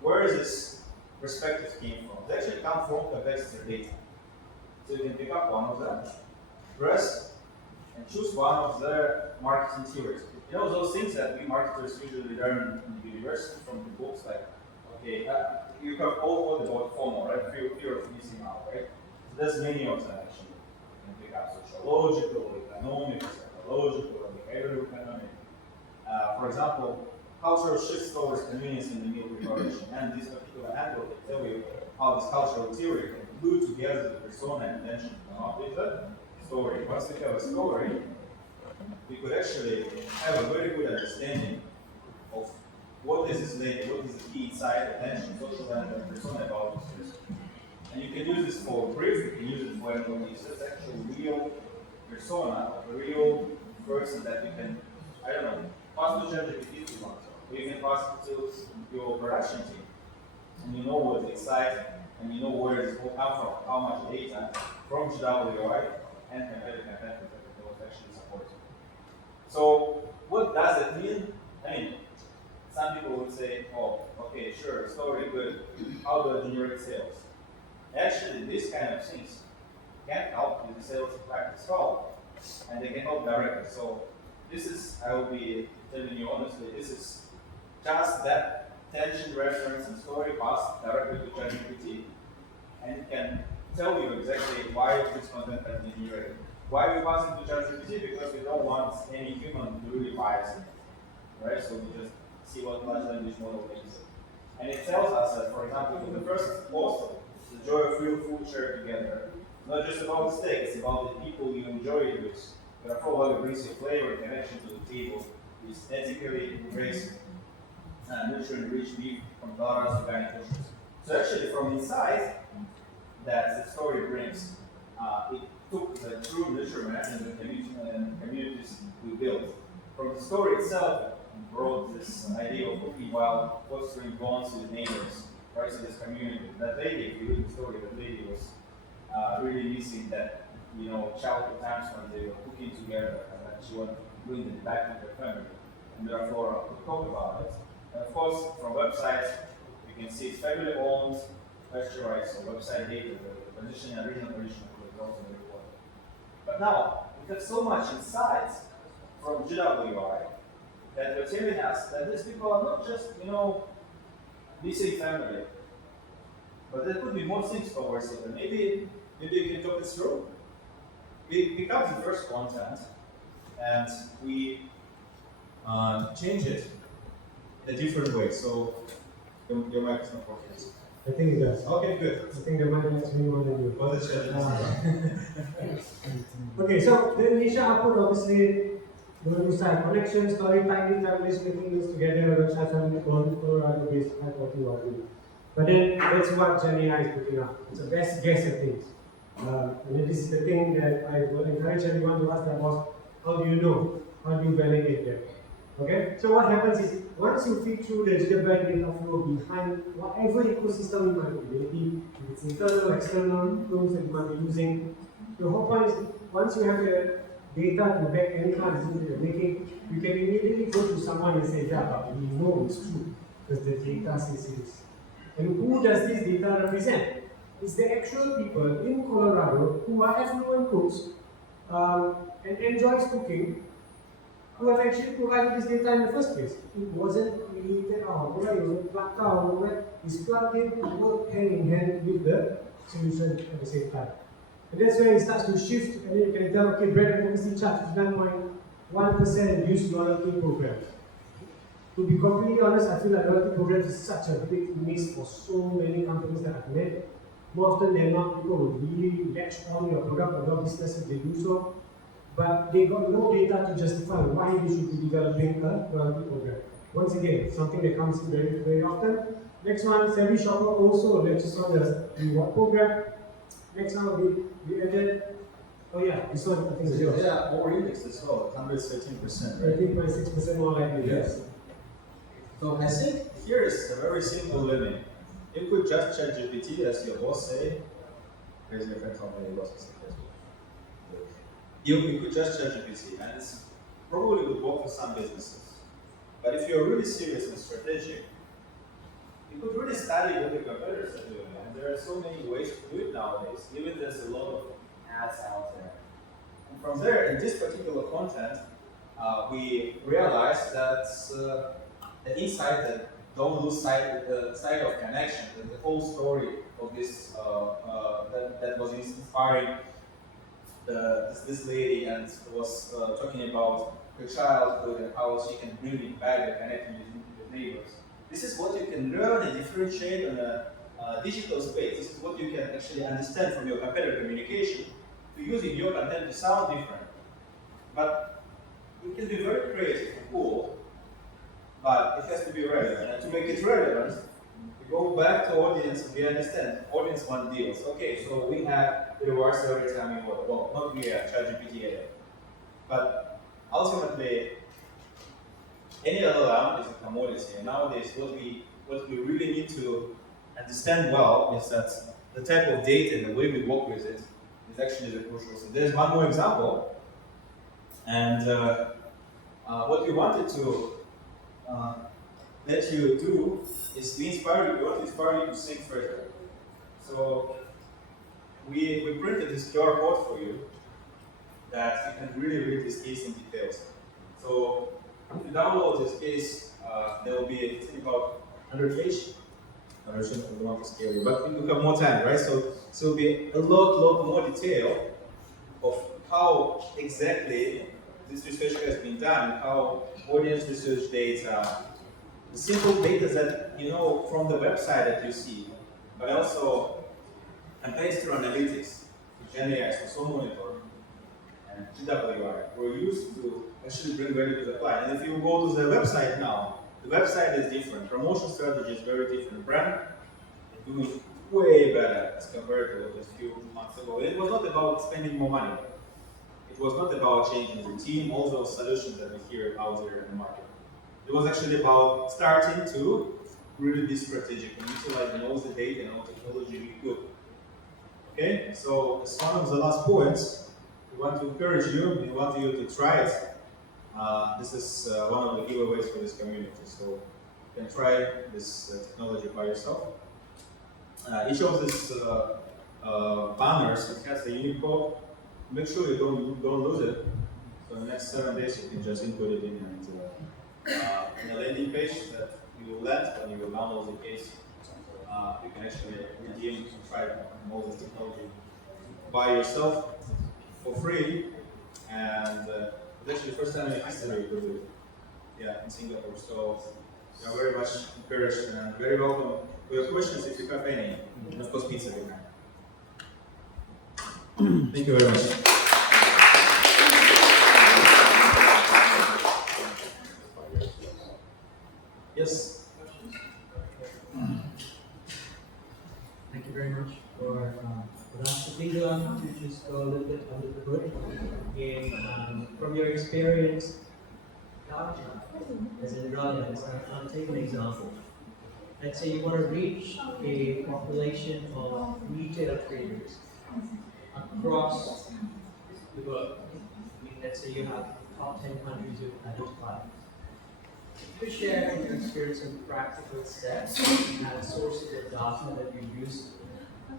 Where is this perspective came from? It actually comes from competitor data. So you can pick up one of them, press, and choose one of their marketing theories. You know those things that we marketers usually learn in the university from the books, like, okay, you have all about FOMO, right? Fear of missing out, right? So there's many of them actually. You can pick up sociological, economic, psychological, behavioral economic. For example, cultural shifts towards convenience in the meal preparation. And this particular angle will tell you how this cultural theory can glue together the persona and intention to come up with a story. Once we have a story, we could actually have a very good understanding of what is this lady, what is the key insight, attention, social and persona about this person. And you can use this for brief, you can use it for employees. That's actually real persona, a real person that you can, I don't know, pass to ChatGPT if you want, or you can pass it to your production team. And you know what it's like, and you know where it will come from, how much data from GWI and competitive content that was actually support. So what does it mean? I mean, some people would say, oh, okay, sure, story, good. How do I generate sales? Actually, these kind of things can help with the sales practice well, and they can help directly. So this is, I will be telling you honestly, this is just that tension reference and story passed directly to ChatGPT, and it can tell you exactly why this content has been generated. Why we pass it to ChatGPT? Because we don't want any human to really bias in it, right? So we just see what large language model thinks. And it tells us that, for example, in the first post, the joy of real food shared together, not just about the steak, it's about the people you enjoy it with. Therefore, what brings you flavor and connection to the table is ethically raised, nutrient-rich beef from Colorado organic oceans. So actually, from inside that the story brings, it took the true nutriment and communities we built. From the story itself, brought this idea of cooking while fostering bonds with neighbors, right? So this community. That lady, if you read the story, that lady was really missing that, childhood times when they were cooking together, and that she wanted to bring it back to their family. And therefore, we talk about it. And of course, from websites, you can see it's family owned, pasture rights, so website data, the position and regional food is also important. But now, we have so much insights from GWI that we're telling us that these people are not just, missing family, but there could be more things towards it. And maybe you can talk us through. We pick up the first content and we change it in a different way. So your mic is not working. I think it does. Okay, good. I think the mic likes me more than you. Well, that's Okay, so the initial output obviously going to start connection, story, timing, families, making this together, website, family, Colorado based high quality work. But then that's what Gen AI is putting up. It's a best guess at things. And then this is the thing that I will encourage everyone to ask them was, how do you know? How do you validate them? Okay? So what happens is, once you feed through the gigabyte data flow behind whatever ecosystem you might be, maybe if it's internal, external tools that you might be using, the whole point is, once you have the data to back any kind of decision you're making, you can immediately go to someone and say, yeah, but we know it's true, because the data says it is. And who does this data represent? It's the actual people in Colorado who are affluent cooks and enjoys cooking, who have actually provided this data in the first place. It wasn't created out of nowhere, it wasn't plucked out of nowhere. It's plugged in to work hand in hand with the solution at the same time. And that's where it starts to shift, and then you can tell, okay, brand advocacy charge 9.1% use loyalty programs. To be completely honest, I feel like loyalty programs is such a big miss for so many companies that I've met. More often than not, people will really latch on your product or your business if they do so, but they got no data to justify why they should be developing a loyalty program. Once again, something that comes in very, very often. Next one, Savvy Shopper also latches on the reward program. Next one, we added, oh yeah, this one I think is yours. Yeah, more indexed as well, 113%, right? 13.6% more likely, yes. So I think here is a very simple limit. You could just ChatGPT, as your boss say, raise your hand how many bosses you could just ChatGPT, and it's probably would work for some businesses. But if you're really serious and strategic, you could really study what the competitors are doing. And there are so many ways to do it nowadays, even there's a lot of ads out there. And from there, in this particular content, we realized that the insight that don't lose sight of connection, the whole story of this that was inspiring this lady and was talking about her childhood and how she can bring it back and connect with neighbors. This is what you can learn and differentiate on a digital space. This is what you can actually understand from your competitor communication to using your content to sound different. But it can be very creative and cool, but it has to be relevant. And to make it relevant, we go back to audience and we understand audience want deals. Okay, so we have rewards every time we work. Well, not we are ChatGPT AI. But ultimately, any LLM is a commodity. And nowadays, what we really need to understand well is that the type of data and the way we work with it is actually the crucial. So there's one more example. And what we wanted to uh, let you do is to inspire you. We want to inspire you to think further. So we printed this QR code for you that you can really read this case in details. So if you download this case, there will be it's about 100 pages. I don't want to scare you, but we have more time, right? So it'll be a lot more detail of how exactly this research has been done, how audience research data, the simple data that you know from the website that you see, but also campaign analytics, GenAI, so monitor, and GWI were used to actually bring value to the client. And if you go to the website now, the website is different. Promotion strategy is very different. Brand is doing way better as compared to just a few months ago. It was not about spending more money. It was not about changing the team, all those solutions that we hear out there in the market. It was actually about starting to really be strategic and utilizing all the data and all technology we could. Okay, so as one of the last points, we want to encourage you, we want you to try it. This is one of the giveaways for this community. So you can try this technology by yourself. Each of these banners has a unique code. Make sure you don't lose it. So in the next 7 days, you can just input it in and in a landing page that you will land when you will download the case. You can actually redeem and try all this technology by yourself for free. And it's actually the first time in history you could do it. Yeah, in Singapore. So you are very much encouraged and very welcome for your questions if you have any. And of course, pizza. Thank you very much. Yes. Thank you very much for that. I think to just go a little bit under the hood in from your experience as in Raya, I'll take an example. Let's say you want to reach a population of retail traders across the world. I mean, let's say you have top 10 countries you've identified. Could you share from your experience some practical steps and sources of data that you use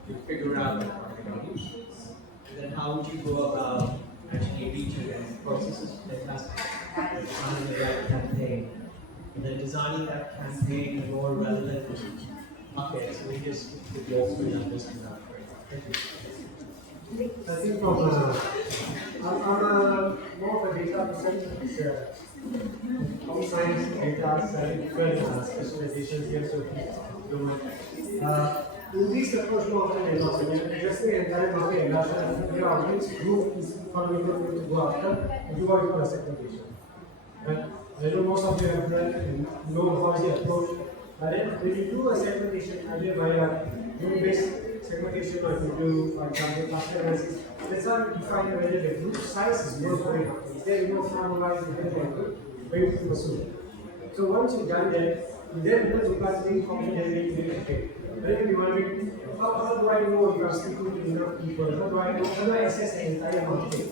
to figure out that market audience? And then how would you go about actually reaching and processes fantastic, designing the right campaign, and then designing that campaign in more relevant buckets. So we just go through that this and that. Thank you. I think from I'm more of a data person. Home science, data, different specializations here, so don't mind. In this approach, more often than not, just the entire market industry, there are which group is economical to go after, and you are for segmentation. Right? I know most of you have read and know how the approach, but then when you do a segmentation, either via group-based segmentation or if you do, for example, cluster analysis, that's how you define whether the group size is worth going after. Is there enough normalized within the group for you to pursue? So once you've done that, you then go to classifying confidently, okay. Then you want to how do I know if I'm speaking to enough people? How do I assess the entire market?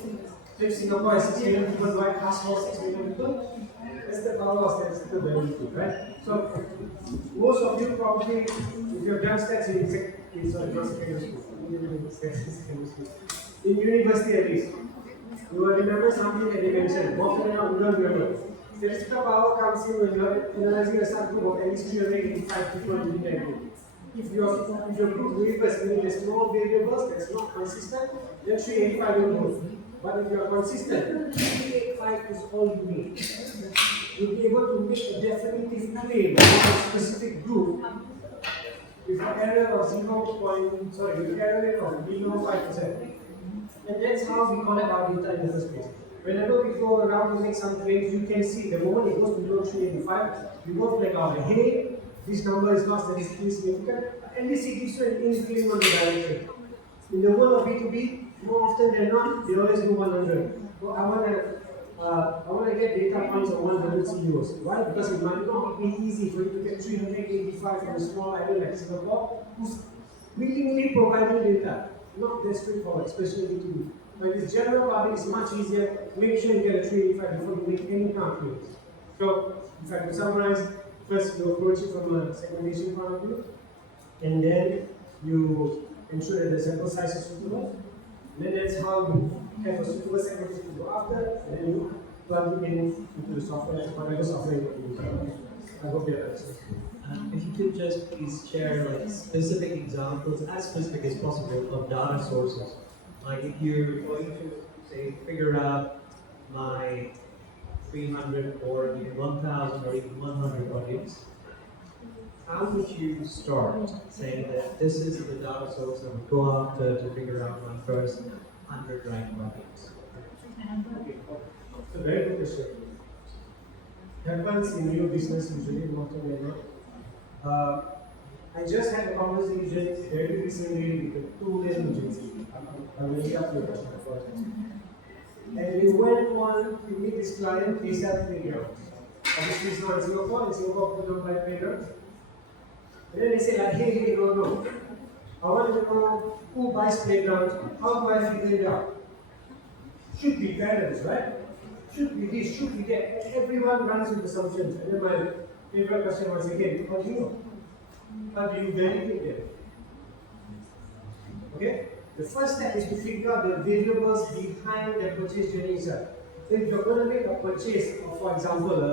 So if Singapore has 6 million people, do I ask for 6 million people? That's the power of statistical ability, right? So most of you probably, if you've done stats in secondary school, in university at least, you will remember something that they mentioned. Often enough, you don't remember. Statistical power comes in when you're analyzing a sample of at least 385 people within that group. If your group wafers meaning the small variables that's not consistent, then 385 will move. But if you are consistent, 385 is all you need. You'll be able to make a definitive claim on a specific group with an error of with an error rate of below 5%. And that's how we collect our data in the first place. Whenever we go around to make some claims, you can see the moment it goes below 385, we go flag out, hey, this number is not statistically significant. At least it gives you an inkling on the direction. In the world of B2B, more often than not, they always do 100. So I want to get data points of 100 CEOs. Why? Because it might not be easy for you to get 385 from a small island like Singapore, who's willingly providing data. Not that straightforward, especially B2B. When it's general public, it's much easier. Make sure you get a 385 before you make any kind of claims. So, if I could summarize, first you approach it from a segmentation point of view, and then you ensure that the sample size is suitable. And then that's how you have a suitable segmentation to go after, and then you plug it in into the software, whatever software you use. I hope you understand. If you could just please share like specific examples, as specific as possible, of data sources. Like if you're going to say figure out my 300 or even 1,000 or even 100 audience, how would you start saying that this is the data source I would go after to figure out my first 100 ranked audience? It's a very good question. Happens in new business usually, not in network. I just had a conversation very recently with a two-lane agency. I'm going to up your question for that. And we went on to meet this client, they sell playgrounds. Obviously, it's not in Singapore. In Singapore, we don't buy playgrounds. And then they say, like, hey, no. I want to know who buys playgrounds, how do I figure it out? Should be parents, right? Should be this, should be that. And everyone runs with assumptions. And then my favorite question was again, how do you know? How do you validate them? Okay? The first step is to figure out the variables behind the purchase journey itself. So if you're going to make a purchase of, for example,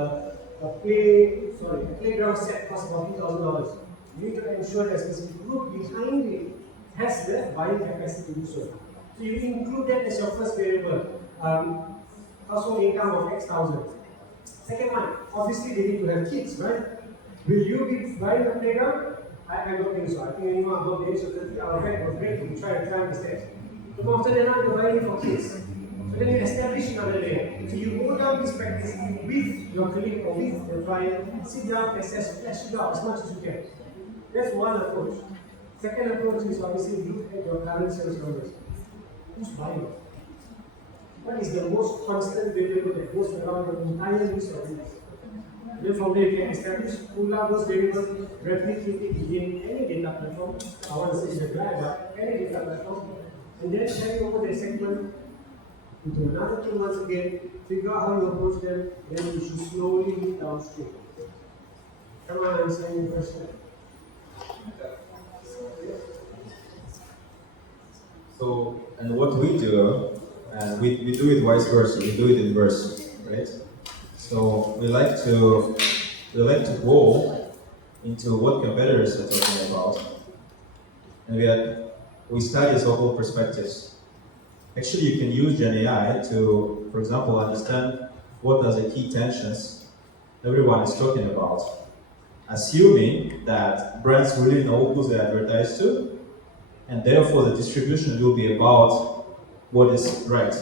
a playground set costs about $2,000, you need to ensure that a specific group behind it has the buying capacity to do so. So you include that as your first variable. Household income of X thousand. Second one, obviously they need to have kids, right? Will you be buying a playground? I don't think so. I think anyone above the age of 30, our back was breaking. We try to climb the steps. So after that, now you're buying it for kids. So then you establish another layer. So you go down this practice with your colleague or with the client, sit down, assess, flesh it out as much as you can. That's one approach. Second approach is obviously look at your current sales numbers. Who's buying it? What is the most constant variable that goes around the entire list of things? Then from there you can establish, pull out those variables, replicate it in any data platform. I want to say in the cloud, but any data platform. And then carry over the segment into another 2 months again, figure out how you approach them, then you should slowly move downstream. Come on, understand your question. So, and what we do, and we do it vice versa, we do it inverse, right? So we like to go into what competitors are talking about, and we study so-called perspectives. Actually, you can use Gen AI to, for example, understand what are the key tensions everyone is talking about, assuming that brands really know who they advertise to, and therefore the distribution will be about what is right.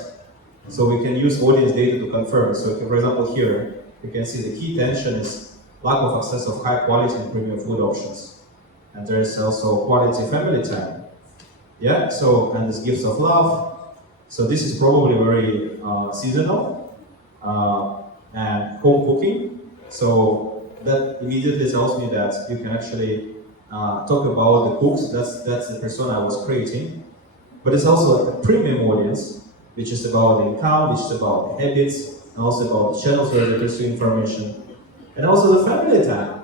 So we can use audience data to confirm. So for example here, you can see the key tension is lack of access of high quality and premium food options. And there is also quality family time. Yeah, so, and this gifts of love. So this is probably very seasonal and home cooking. So that immediately tells me that you can actually talk about the cooks. That's the persona I was creating. But it's also a premium audience, which is about the income, which is about the habits, and also about the channels where they pursue information, and also the family time.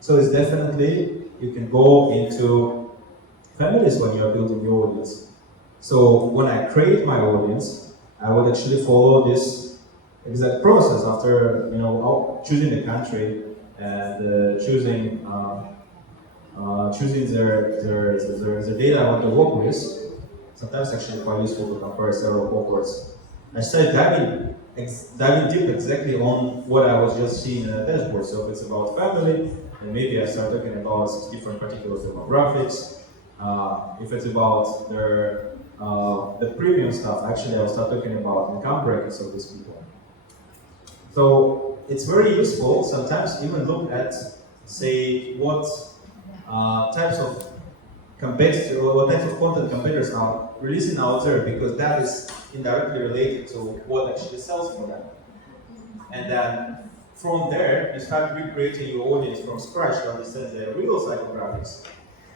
So it's definitely, you can go into families when you're building your audience. So when I create my audience, I would actually follow this exact process after choosing the country and choosing the data I want to work with. Sometimes actually quite useful to compare several cohorts. I started diving deep exactly on what I was just seeing in the dashboard. So if it's about family, then maybe I start talking about different particular demographics. If it's about the premium stuff, actually I'll start talking about income brackets of these people. So it's very useful sometimes even look at, say, what types of competitors or what types of content competitors are releasing out there, because that is indirectly related to what actually sells for them. And then from there, you start recreating your audience from scratch to understand their real psychographics,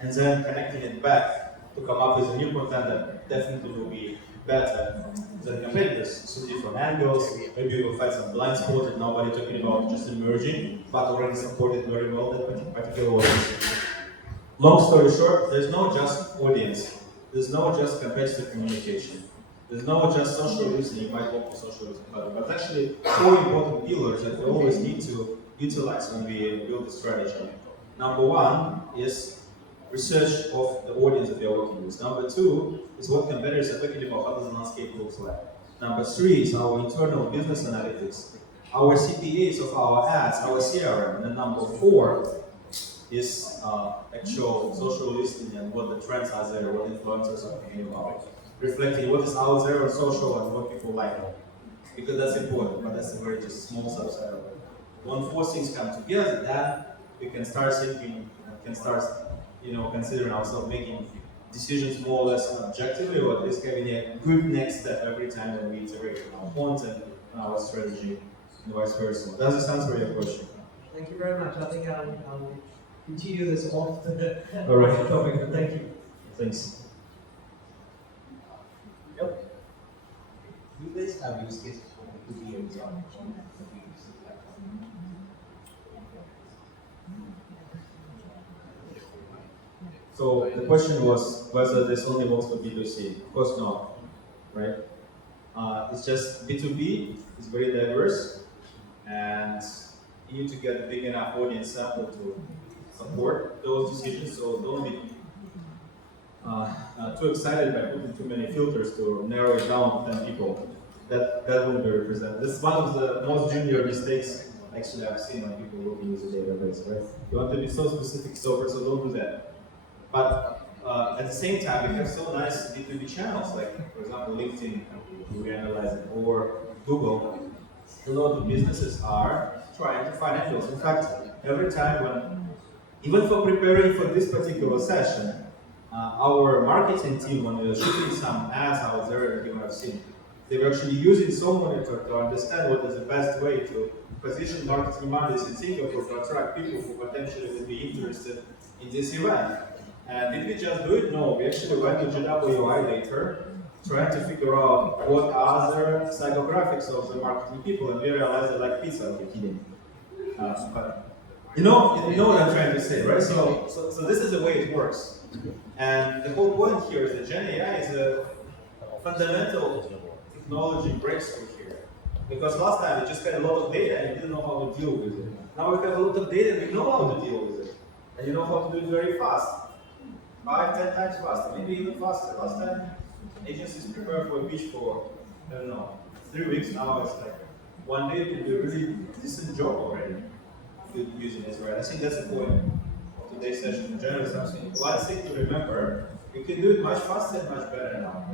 and then connecting it back to come up with a new content that definitely will be better than competitors. So different angles, maybe you will find some blind spots that nobody talking about just emerging, but already supported very well that particular audience. Long story short, there's no just audience. There's no just competitive communication. There's no just social listening. You might work with social listening, but actually four important pillars that we always need to utilize when we build a strategy. Number one is research of the audience that we are working with. Number two is what competitors are talking about, how does the landscape looks like. Number three is our internal business analytics, our CPAs of our ads, our CRM. And then number four is actual social listening and what the trends are there, what influencers are talking about, reflecting what is out there on social and what people like. Because that's important, but that's a very just small subset of it. When four things come together, then we can start thinking and can start, considering ourselves making decisions more or less objectively, or at least having a good next step every time that we iterate on our points and on our strategy, and vice versa. Does this answer your question? Thank you very much. I think I'll continue this off the All right. topic, but thank you. Thanks. Yep. Do you guys have use cases for to be able to So the question was whether this only works for B2C. Of course not, right? It's just B2B is very diverse, and you need to get a big enough audience sample to support those decisions. So don't be too excited by putting too many filters to narrow it down to 10 people. That wouldn't be represented. This is one of the most junior mistakes actually I've seen when people working with a database, right? You want to be so specific, so don't do that. But at the same time, we have so nice B2B channels, like, for example, LinkedIn, we analyze it, or Google. A lot of businesses are trying to find angles. In fact, every time even for preparing for this particular session, our marketing team, when we were shooting some ads out there that you might have seen, they were actually using SOMIN to understand what is the best way to position marketing models in Singapore to attract people who potentially would be interested in this event. And did we just do it? No, we actually went to GWI later, trying to figure out what other psychographics of the marketing people, and we realized they like pizza. Okay, kidding. But you know what I'm trying to say, right? So this is the way it works. And the whole point here is that Gen AI is a fundamental technology breakthrough here. Because last time we just had a lot of data and we didn't know how to deal with it. Now we have a lot of data and we know how to deal with it. And you know how to do it very fast. 5-10 times faster, maybe even faster. Last time, agencies prepare for a pitch for, 3 weeks. Now it's like 1 day you do a really decent job already using this, right? I think that's the point of today's session. In general, something. One thing to remember, you can do it much faster and much better now.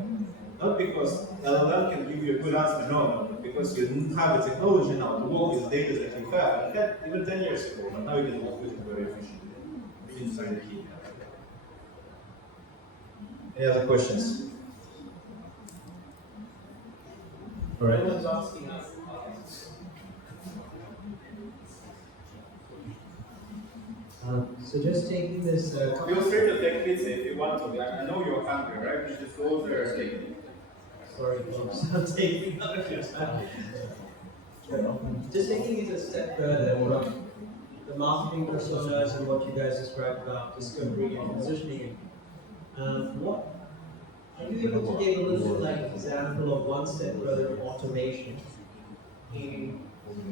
Not because LLM can give you a good answer, no, because you have the technology now to work with data that you have. You had even 10 years ago, but now you can work with it very efficiently. Inside the key. Any other questions? All right. Everyone's asking us. So just taking this. Feel free to take pizza if you want to. I know you're hungry, right? You just go there and take it. Sorry, I'm taking other things back. Just taking it a step further, from the marketing personas and what you guys described about discovery and positioning. What are you able to give a little bit like example of one step further automation in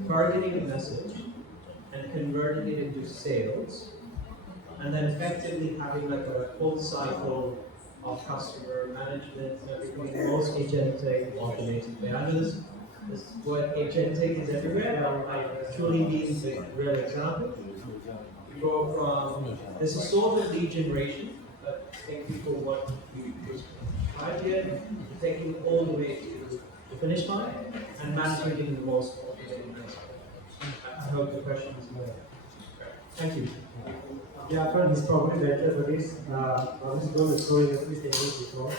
targeting a message and converting it into sales, and then effectively having like a full cycle of customer management and everything? Most agentic automated banners. This word agentic is everywhere. I truly mean the real example. You go from this is sort of lead generation, but take people what we described here, taking all the way to the finish line and managing it in the most automated manner. I hope the question is more. Thank you. Yeah, Fran is probably better for this. I was going to show you this technique before.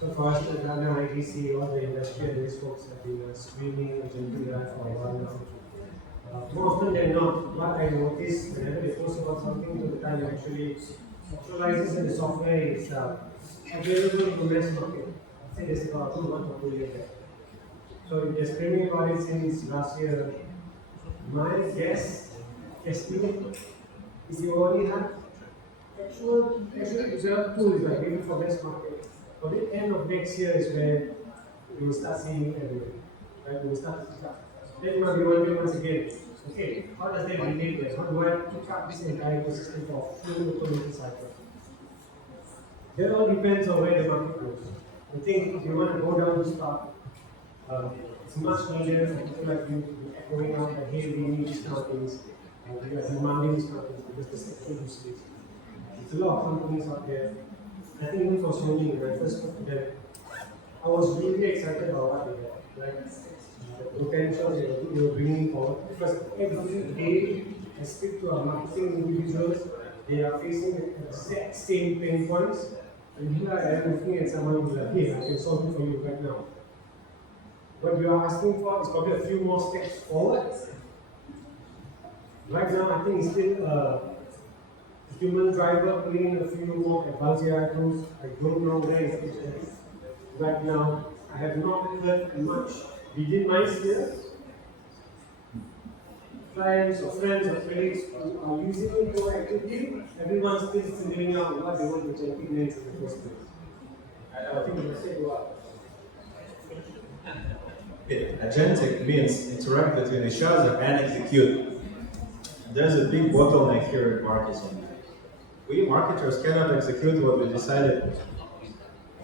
So first, Ghana IDC, all the industry and these folks have been screaming and jumping around for a while now. More often than not, what I notice whenever they post about something to the time it actually actualizes in the software is available in the mass market. say this about 2 months or 2 years back. So they're screaming about it since last year. My estimate is you only have actual reserve tool is like maybe for best market. For the end of next year is when you will start seeing it everywhere. Right? You will start to start. Then you might be wondering once again, okay, how does that relate there? How do I pick up this entire ecosystem for full automated cycle? That all depends on where the market goes. I think if you want to go down this path, it's much needed for people like you to be echoing out that hey, we need these companies, we are demanding these companies because the sector uses it. There's a lot of companies out there. I think even for SOMIN, when I first spoke to them, I was really excited about what they had, right? The potential they were bringing forward. Because every day I speak to our marketing individuals, they are facing the exact same pain points. And here I am looking at someone who's like, hey, I can solve it for you right now. What you are asking for is probably a few more steps forward. Right now, I think it's still a human driver playing a few more advanced AI tools. I don't know where it is. Right now, I have not heard much within my sphere. Clients or friends or colleagues who are using it proactively, everyone's still figuring out what they want to agentic means in the first place. I think it's a lot. Agentic means interact between each other and execute. There's a big bottleneck here in marketing. We marketers cannot execute what we decided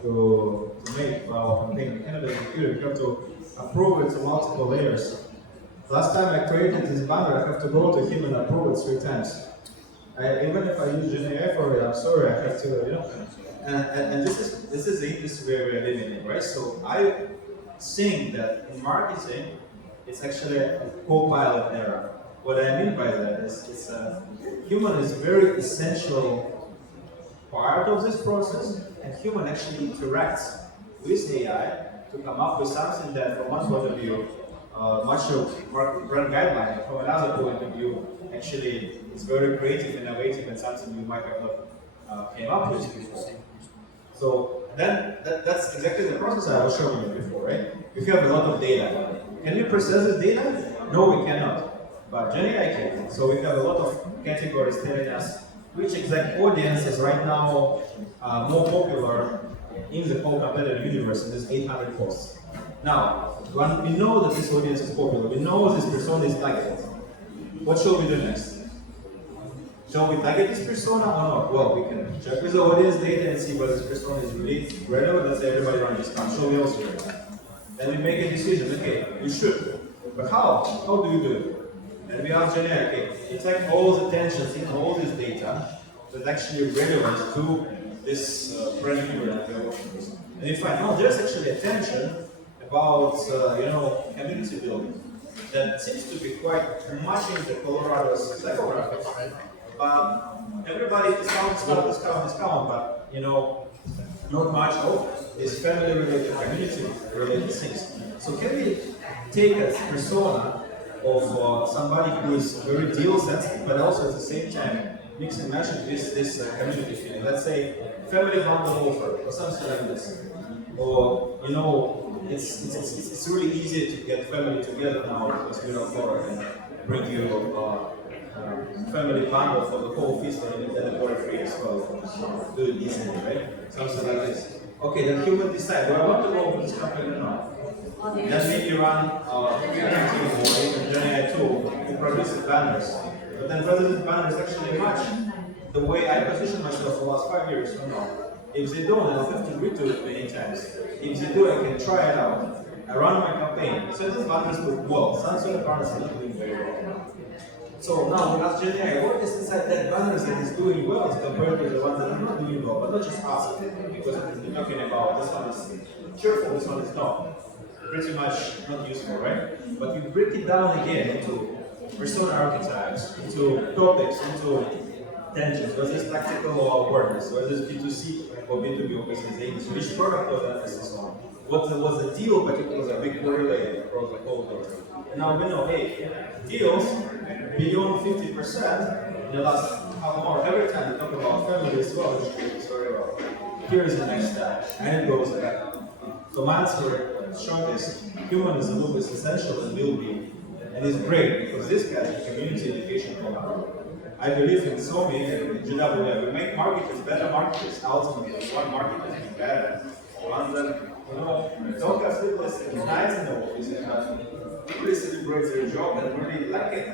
to make for our campaign. We cannot execute it. We have to approve it to multiple layers. Last time I created this banner, I have to go to him and approve it 3 times. Even if I use GenAI for it, I'm sorry, I have to, And this is the industry where we're living in, right? So I think that in marketing, it's actually a co-pilot era. What I mean by that is human is very essential part of this process, and human actually interacts with AI to come up with something that, from one point of view, much of brand guideline, and from another point of view, actually it's very creative, innovative, and something you might have not came up with before. So then that's exactly the process I was showing you before, right? We have a lot of data. Can we process this data? No, we cannot. But GenAI can. So we have a lot of categories telling us which exact audience is right now more popular in the whole competitive universe in this 800 posts. Now, when we know that this audience is popular, we know this persona is targeted. What shall we do next? Shall we target this persona or not? Well, we can check with the audience data and see whether this persona is really relevant. Let's say everybody runs discount. Shall we also do it? Then we make a decision. Okay, we should. But how? How do we do it? And we ask GenAI, okay, you take all the tensions in all this data that's actually relevant to this brand new that we are working with. And you find, oh, there's actually a tension about, community building that seems to be quite matching the Colorado's psychographics. But everybody discount, but not much of this family-related, community-related things. So can we take a persona of somebody who is very deal-sensitive, but also at the same time mix and match this community feeling? Let's say family bundle offer or something like this. Or it's really easy to get family together now because we don't Florida and bring you family bundle for the whole feast and then order free as well. Do it easily, right? Something like this. Okay, then human decide, do I want to go for this company or not? Then maybe run a team or even GenAI tool to produce the banners. But then whether the banners actually match the way I position myself for the last 5 years or not. If they don't, I'll have to redo it many times. If they do, I can try it out. I run my campaign. So these banners look well. Some sort of banners are not doing very well. So now we ask GenAI, what is inside that banners that is doing well as compared to the ones that are not doing well? But not just us, because we're talking about this one is cheerful, this one is not. Pretty much not useful, right? But we break it down again into persona archetypes, into topics, into tensions, whether it's tactical or awareness, whether it's B2C or B2B or business agency, which product was emphasis on, what was the deal particularly a big correlated across the whole board. And now we know, hey, deals beyond 50% in the last half hour, every time we talk about family as well, which is very well. Here is the next step, and it goes back. So my answer, short, is human is a loop is essential and will be, and it's great because this has a community education program. I believe in SOMIN and in GWA, we make marketers better marketers. Ultimately, we want marketers to be better. We want them, don't have sleepless nights in the office and really celebrate their job and really like it.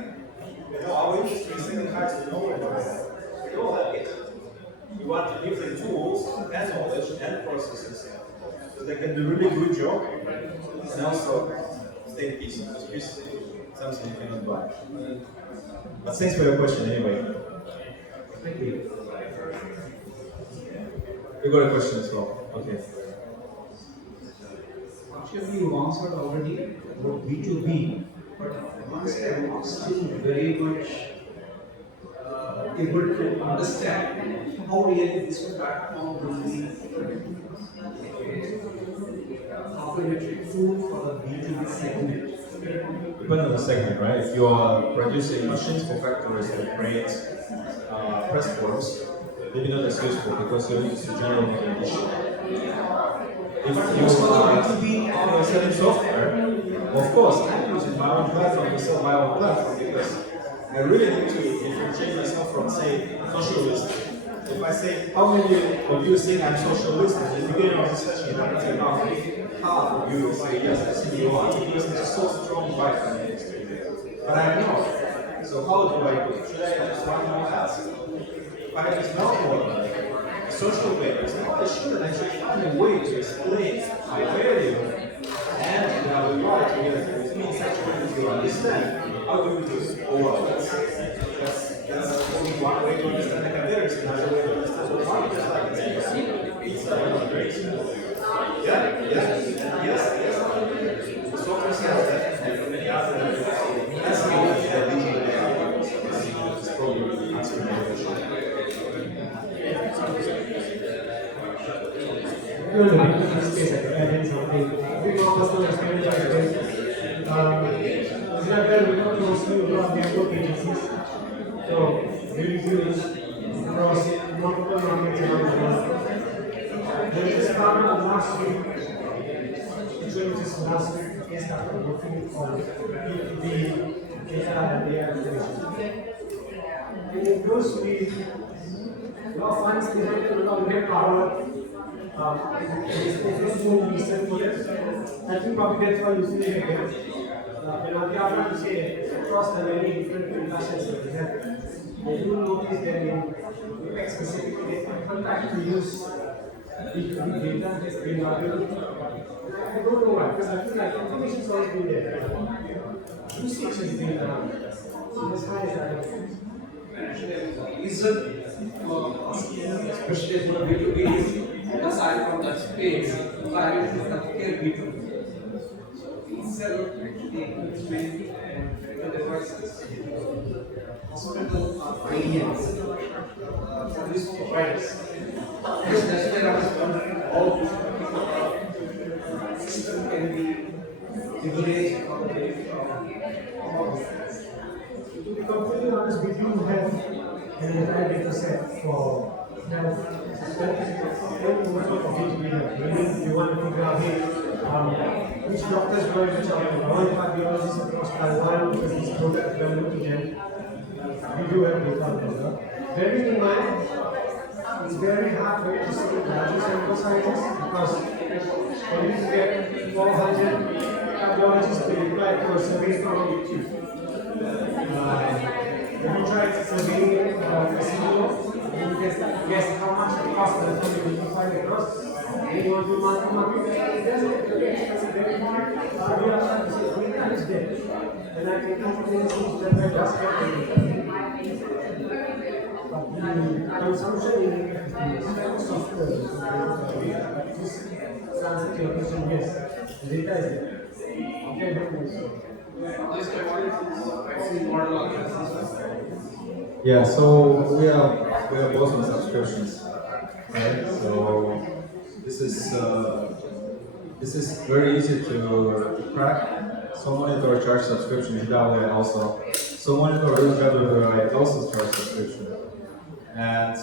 Our industry is second hard to know it. We don't like it. We want to give them tools and knowledge and processes so they can do a really good job and also stay in peace. Because peace is something you cannot buy. But thanks for your question anyway. Thank you. You got a question as well. Okay. Actually, you answered already about B2B, but once I am still very much able to understand how really this platform will be a complementary tool for the B2B segment. Depending on the segment, right? If you are producing machines for factories that create press forms, maybe not as useful because you need to generate an edition. If you are selling software, of course, I'm using my own platform to sell my own platform because I really need to differentiate myself from, say, socialist. If I say, how many of you think I'm socialist? At the beginning of the session, I can say, half of you will say, yes, I think you are, because there's so strong vibe in the industry. But I'm not. So how do I do it? Should I just run my ads? If I just not more social papers, I should actually find a way to explain my value and how we are together with me in such a way that you understand. How do we do it? Overall, that's only one way to understand the comparison, another way to understand what market is like. It's great. Yes. The software sells that, and many other. That's how it's probably answering the question. You're in the B2B space, I think something. Big personal experience, I think. We don't mostly work on network agencies. So, we use across multiple markets around the world. There is a startup last week, actually just last week, they started working on B2B data and AI integration. And it goes with a lot of funds behind it, a lot of great power. It's so recent for it. I think probably that's why you see it again. We are trying to say across the many different industries that we have. I do notice that in Apex specifically, they contact to use B2B data has been available. I don't know why, because I feel like information is always been there. Usage has been so that's why Reason for asking, especially for B2B, is because I'm from that space, so I am in the healthcare B2B. So we sell actually equipment and medical devices to hospital IDNs, service providers. Yes, that's where I was wondering how this particular system can be leveraged or derived from our business. to be completely honest, we do have an entire data set for health meaning you want to figure out, hey, which doctors were which are one cardiologist across Taiwan because this product we are looking at. We do have data on that. Bearing in mind, it's very hard for you to see larger sample sizes because for you to get 400 cardiologists to reply to a survey from when you try surveying a CEO, you guess how much it costs and how you find across. And you want to market, it doesn't very expensive, very hard. So we are trying to say, data is there. And I can confidently say that I just get the but the consumption in software just to answer to your question, yes, the data is there. Okay, Yeah, so we are both on subscriptions, right? So this is very easy to crack. So monitor charge subscription in that way also. So monitor does right also charge subscription, and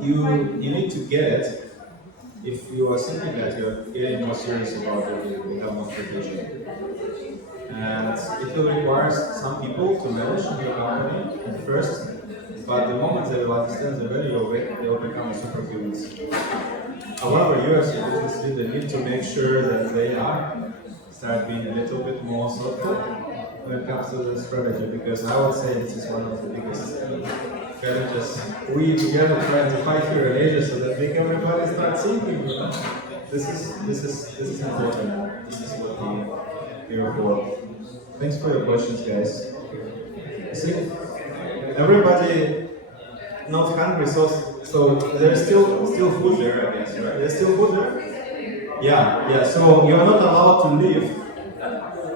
you need to get it. if you are thinking that you're getting more serious about it, you become more strategic. And it will require some people to manage in your company at first, but the moment they will understand the value of it, they will become superhumans. However, you as a business leader need to make sure that they start being a little bit more thoughtful when it comes to the strategy, because I would say this is one of the biggest challenges we together trying to fight here in Asia, so that make everybody start thinking. You know? This is important. This is what we're here for. Thanks for your questions, guys. I think everybody not hungry, so there's still food there, I guess, right? There's still food there? Yeah. So you're not allowed to leave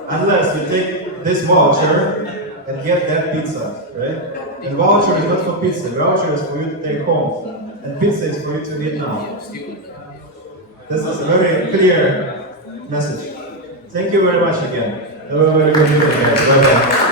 unless you take this voucher and get that pizza, right? And voucher is not for pizza, voucher is for you to take home. And pizza is for you to eat now. This is a very clear message. Thank you very much again. Have a very good day, guys. Bye-bye.